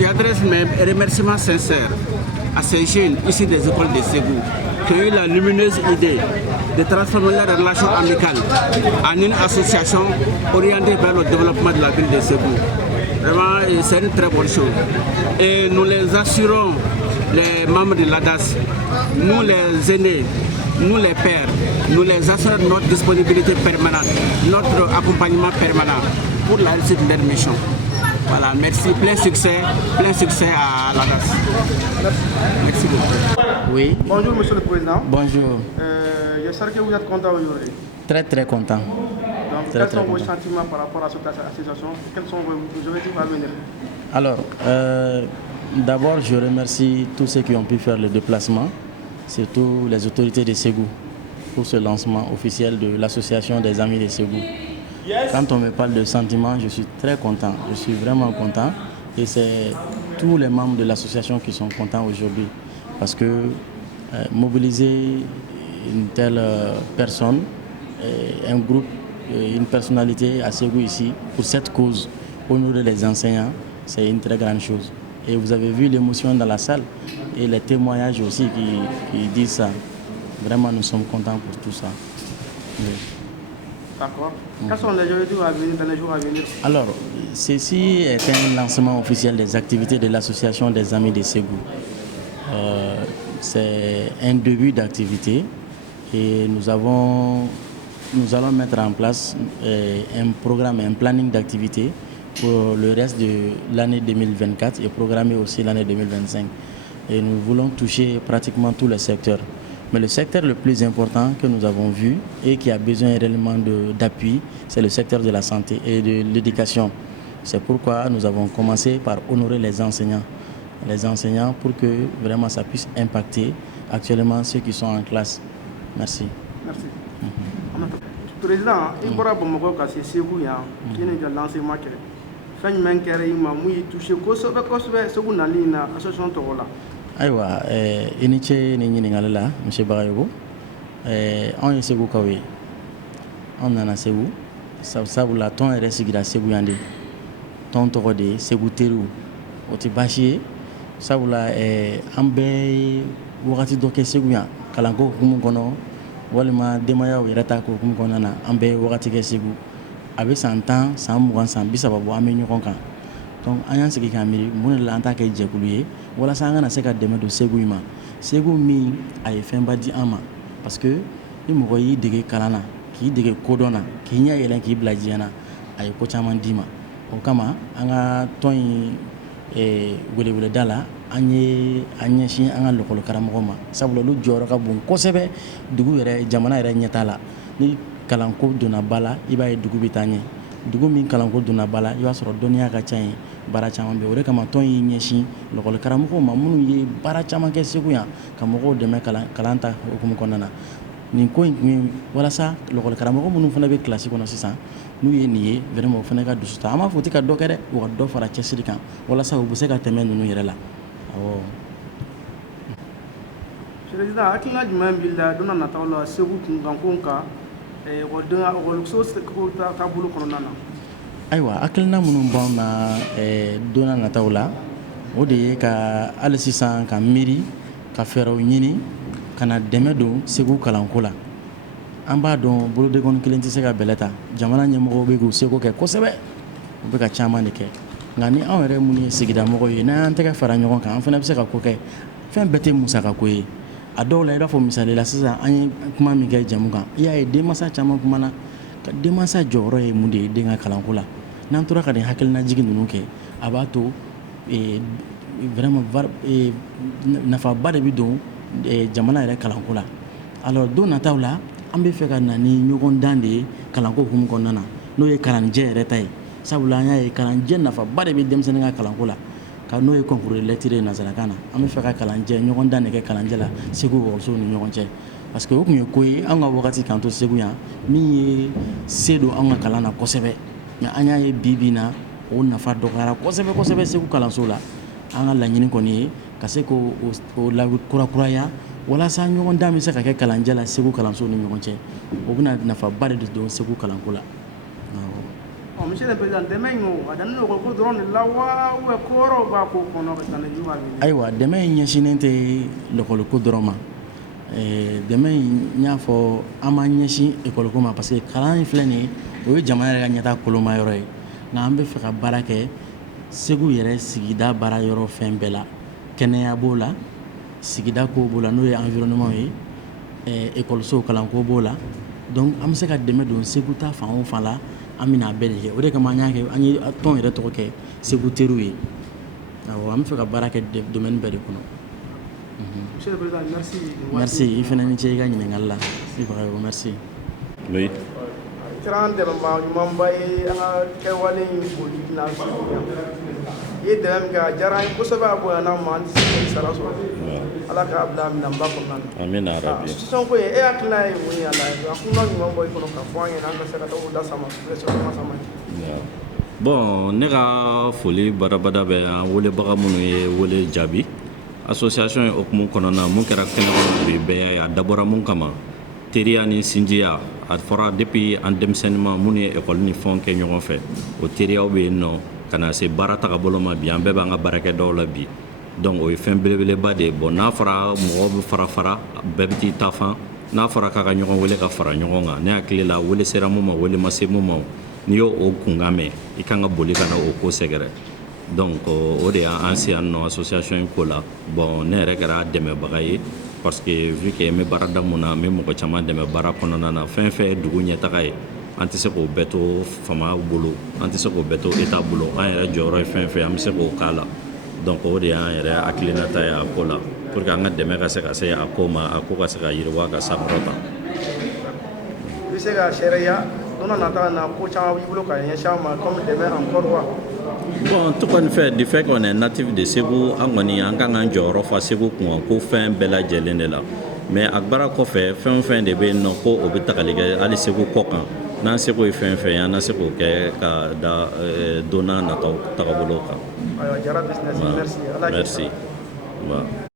j'adresse mes remerciements sincères à ces jeunes ici des écoles de Ségou qui ont eu la lumineuse idée de transformer leurs relations amicales en une association orientée vers le développement de la ville de Ségou. Vraiment, c'est une très bonne chose. Et nous les assurons, les membres de l'ADAS, nous les aînés, nous les pères, nous les assurons notre disponibilité permanente, notre accompagnement permanent pour la réussite de leur mission. Voilà, merci, plein succès à la DAS. Merci beaucoup. Oui. Bonjour Monsieur le Président. Bonjour. J'espère que vous êtes content aujourd'hui. Très content. Donc, quels sont vos sentiments par rapport à cette association? Quels sont vos objectifs à venir? Alors, d'abord, je remercie tous ceux qui ont pu faire le déplacement, surtout les autorités de Ségou, pour ce lancement officiel de l'association des amis de Ségou. Quand on me parle de sentiments, je suis très content, je suis vraiment content, et c'est tous les membres de l'association qui sont contents aujourd'hui, parce que mobiliser une telle personne, un groupe, une personnalité à Ségou ici, pour cette cause, honorer les enseignants, c'est une très grande chose. Et vous avez vu l'émotion dans la salle et les témoignages aussi qui disent ça. Vraiment, nous sommes contents pour tout ça. Oui. D'accord. Quels sont les objectifs à venir dans les jours à venir? Alors, ceci est un lancement officiel des activités de l'association des amis de Ségou. C'est un début d'activité et nous allons mettre en place un programme, un planning d'activité pour le reste de l'année 2024 et programmer aussi l'année 2025. Et nous voulons toucher pratiquement tous les secteurs. Mais le secteur le plus important que nous avons vu et qui a besoin réellement d'appui, c'est le secteur de la santé et de l'éducation. C'est pourquoi nous avons commencé par honorer les enseignants. Les enseignants pour que vraiment ça puisse impacter actuellement ceux qui sont en classe. Merci. Merci. Président, il y a beaucoup de Ségou qui ont lancé ma carrière. Ayiwa i ni ce ni ɲininkali la monsieur Bagayogo anw ye Segu kaw ye anw nana Segu sabula tɔn yɛrɛ sigira Segu yan de tɔn tɔgɔ de ye Segu teriw o tɛ baasi ye sabula an bɛɛ ye wagati dɔ kɛ Segu yan kalanko hukumu kɔnɔ walima denbayaw yɛrɛ ta hukumu kɔnɔna na an bɛɛ ye wagati kɛ Segu a bɛ san 10 san 20 san 30 bɔ an bɛ ɲɔgɔn kan donc an y'an sigi k'an miiri mun de la an t'a kɛ jɛkulu ye walasa an kana se ka dɛmɛ don Segu in ma Segu min a ye fɛnba di an ma parce que ni mɔgɔ y'i dege kalan na k'i dege kodɔn na k'i ɲɛ yɛlɛn k'i bila diɲɛ na a ye ko caman d'i ma o kama an ka tɔn in weleweleda la an ye an ɲɛsin an ka lakɔli karamɔgɔ ma sabula olu jɔyɔrɔ ka bon kosɛbɛ dugu yɛrɛ jamana yɛrɛ ɲɛta la ni kalanko donna ba la i b'a ye dugu bɛ taa ɲɛ dugu min kalanko donna ba la i b'a sɔrɔ dɔnniya ka ca yen baara caman bɛ o de kama tɔn y'i ɲɛsin lakɔli karamɔgɔw ma minnu ye baara caman kɛ Segu yan ka mɔgɔw dɛmɛ kalan ta hukumu kɔnɔna na nin ko in tun ye walasa lakɔli karamɔgɔ minnu fana bɛ kilasi kɔnɔ sisan n'u ye nin ye vraiment o fana ka dusu ta an b'a fɔ o tɛ ka dɔ kɛ dɛ u ka dɔ fara cɛsiri kan walasa u bɛ se ka tɛmɛ ninnu yɛrɛ la awɔ. Président hakilina jumɛn b'i la don n'a nataw la Segu kunkanko kan ekɔliso taabolo kɔnɔna na? Ayiwa hakilina minnu b'anw na don n'a nataw la o de ye ka hali sisan ka miiri ka fɛɛrɛw ɲini ka na dɛmɛ don Segu kalanko la an b'a dɔn bolodengɔnni kelen tɛ se ka bɛlɛ ta jamana ɲɛmɔgɔw bɛ k'u seko kɛ kosɛbɛ u bɛ ka caman de kɛ nka ni anw yɛrɛ minnu ye sigidamɔgɔw ye n'an y'an tɛgɛ fara ɲɔgɔn kan an fana bɛ se ka ko kɛ fɛn bɛɛ tɛ musakako ye a dɔw la i b'a fɔ misali la sisan an ye kuma min kɛ jamu kan i y'a ye denmansa caman kumana ka denmansa jɔyɔrɔ ye mun de ye den ka kalanko la n'an tora ka nin hakilinajigi ninnu kɛ a b'a to vraiment nafaba de bɛ don jamana yɛrɛ kalanko la alors don nataw la an bɛ fɛ ka na ni ɲɔgɔn dan de ye kalanko hukumu kɔnɔna na n'o ye kalanjɛ yɛrɛ ta ye sabula an y'a ye kalanjɛ nafaba de bɛ denmisɛnnin ka kalanko la ka n'o ye concours de lecture ye nanzarakan na an bɛ fɛ ka kalanjɛ ɲɔgɔn dan de kɛ kalanjɛ la Segu ekɔlisow ni ɲɔgɔn cɛ parce que o tun ye ko ye an ka wagati k'an to Segu yan min ye se don an ka kalan na kosɛbɛ mais an y'a ye bi bi in na o nafa dɔgɔyara kosɛbɛ kosɛbɛ Segu kalanso la an ka laɲini kɔni ye ka se k'o kurakuraya walasa ɲɔgɔn dan bɛ se ka kɛ kalanjɛ la Segu kalanso ni ɲɔgɔn cɛ o bɛna nafaba de don Segu kalanko la. Monsieur le Président, dɛmɛ in a daminɛ ekɔliko dɔrɔn de la wa ou bien ko wɛrɛw b'a ko kɔnɔ ka taa ni juguya bɛ? Ayiwa dɛmɛ in ɲɛsinnen tɛ ekɔliko dɔrɔn ma dɛmɛ in n y'a fɔ an b'an ɲɛsin ekɔliko ma parce que kalan in filɛ nin ye o ye jamana yɛrɛ ka ɲɛtaa koloma yɔrɔ ye nka an bɛ fɛ ka baara kɛ Segu yɛrɛ sigida baara yɔrɔ fɛn bɛɛ la kɛnɛya b'o la sigida ko b'o la n'o ye environnement ye ekɔliso kalanko b'o la donc an bɛ se ka dɛmɛ don Segu ta fan o fan la an bɛna bɛɛ de kɛ o de kama an y'a kɛ an ye tɔn yɛrɛ tɔgɔ kɛ Segu teriw ye awɔ an bɛ fɛ ka baara kɛ domaine bɛɛ de kɔnɔ. Monsieur le Président, merci. Merci i fana ni ce i ka ɲininkali la merci. Oui. Tiran dɛmɛma ɲumanba ye an ka kɛwale in boli n'a surunya i ye dɛmɛ min kɛ a diyara an ye kosɛbɛ a bonyana ma an tɛ se k'i sara sɔrɔ ala k'a bila minɛnba kɔnɔna na. Amina rabi. Sisan ko e hakilina ye mun ye a la a kun ka ɲuman bɔ i kɔnɔ k'a fɔ an ɲɛna an ka se ka taa o da sama sama. Bon ne ka foli badabada bɛ an welebaga minnu ye wele jaabi association ye okumu kɔnɔna mun kɛra kɛnɛ kɔnɔ bi bɛɛ y'a dabɔra mun kama teriya ni sinjiya a fɔra depuis an denmisɛnninma minnu ye école ni fɛnw kɛ ɲɔgɔn fɛ o teriyaw bɛ yen nɔ ka na se baara tagabolo ma bi an bɛɛ b'an ka baarakɛdaw la bi donc o ye fɛn belebeleba de ye bon n'a fɔra mɔgɔw bɛ fara bɛɛ bɛ t'i ta fan n'a fɔra k'a ka ɲɔgɔn wele ka fara ɲɔgɔn kan ne hakili la wele sera mun ma wele ma se mun ma n'i y'o kunkan mɛn i kan ka boli ka na o ko sɛgɛrɛ donc o de y'an se yan nɔ association in ko la bon ne yɛrɛ kɛra dɛmɛbaga ye parce que vu que n bɛ baarada mun na n bɛ mɔgɔ caman dɛmɛ baara kɔnɔna na fɛn fɛn ye dugu ɲɛtaga ye an tɛ se k'o bɛɛ to fama bolo an tɛ se k'o bɛɛ to État bolo an yɛrɛ jɔyɔrɔ ye fɛn fɛn an bɛ se k'o k'a la donc o de y'an yɛrɛ hakilinata ye a ko la pour que an ka dɛmɛ ka se ka se a ko ma a ko ka se ka yiriwa ka sankɔrɔta. I bɛ se ka sariya don dɔ nata na ko caman b'i bolo ka ɲɛsin an ma comme dɛmɛ encore wa. Bon tout kɔni fɛ du fait qu'on est natif de Segu an kɔni an kan k'an jɔyɔrɔ fa Segu kun ko fɛn bɛɛ lajɛlen de la mais a baara kɔfɛ fɛn o fɛn de bɛ yen nɔ ko o bɛ tagali kɛ hali Segu kɔ kan n'an seko ye fɛn fɛn ye an na se k'o kɛ ka da don n'a nataw tagabolo kan. Ayiwa jara business merci. Merci.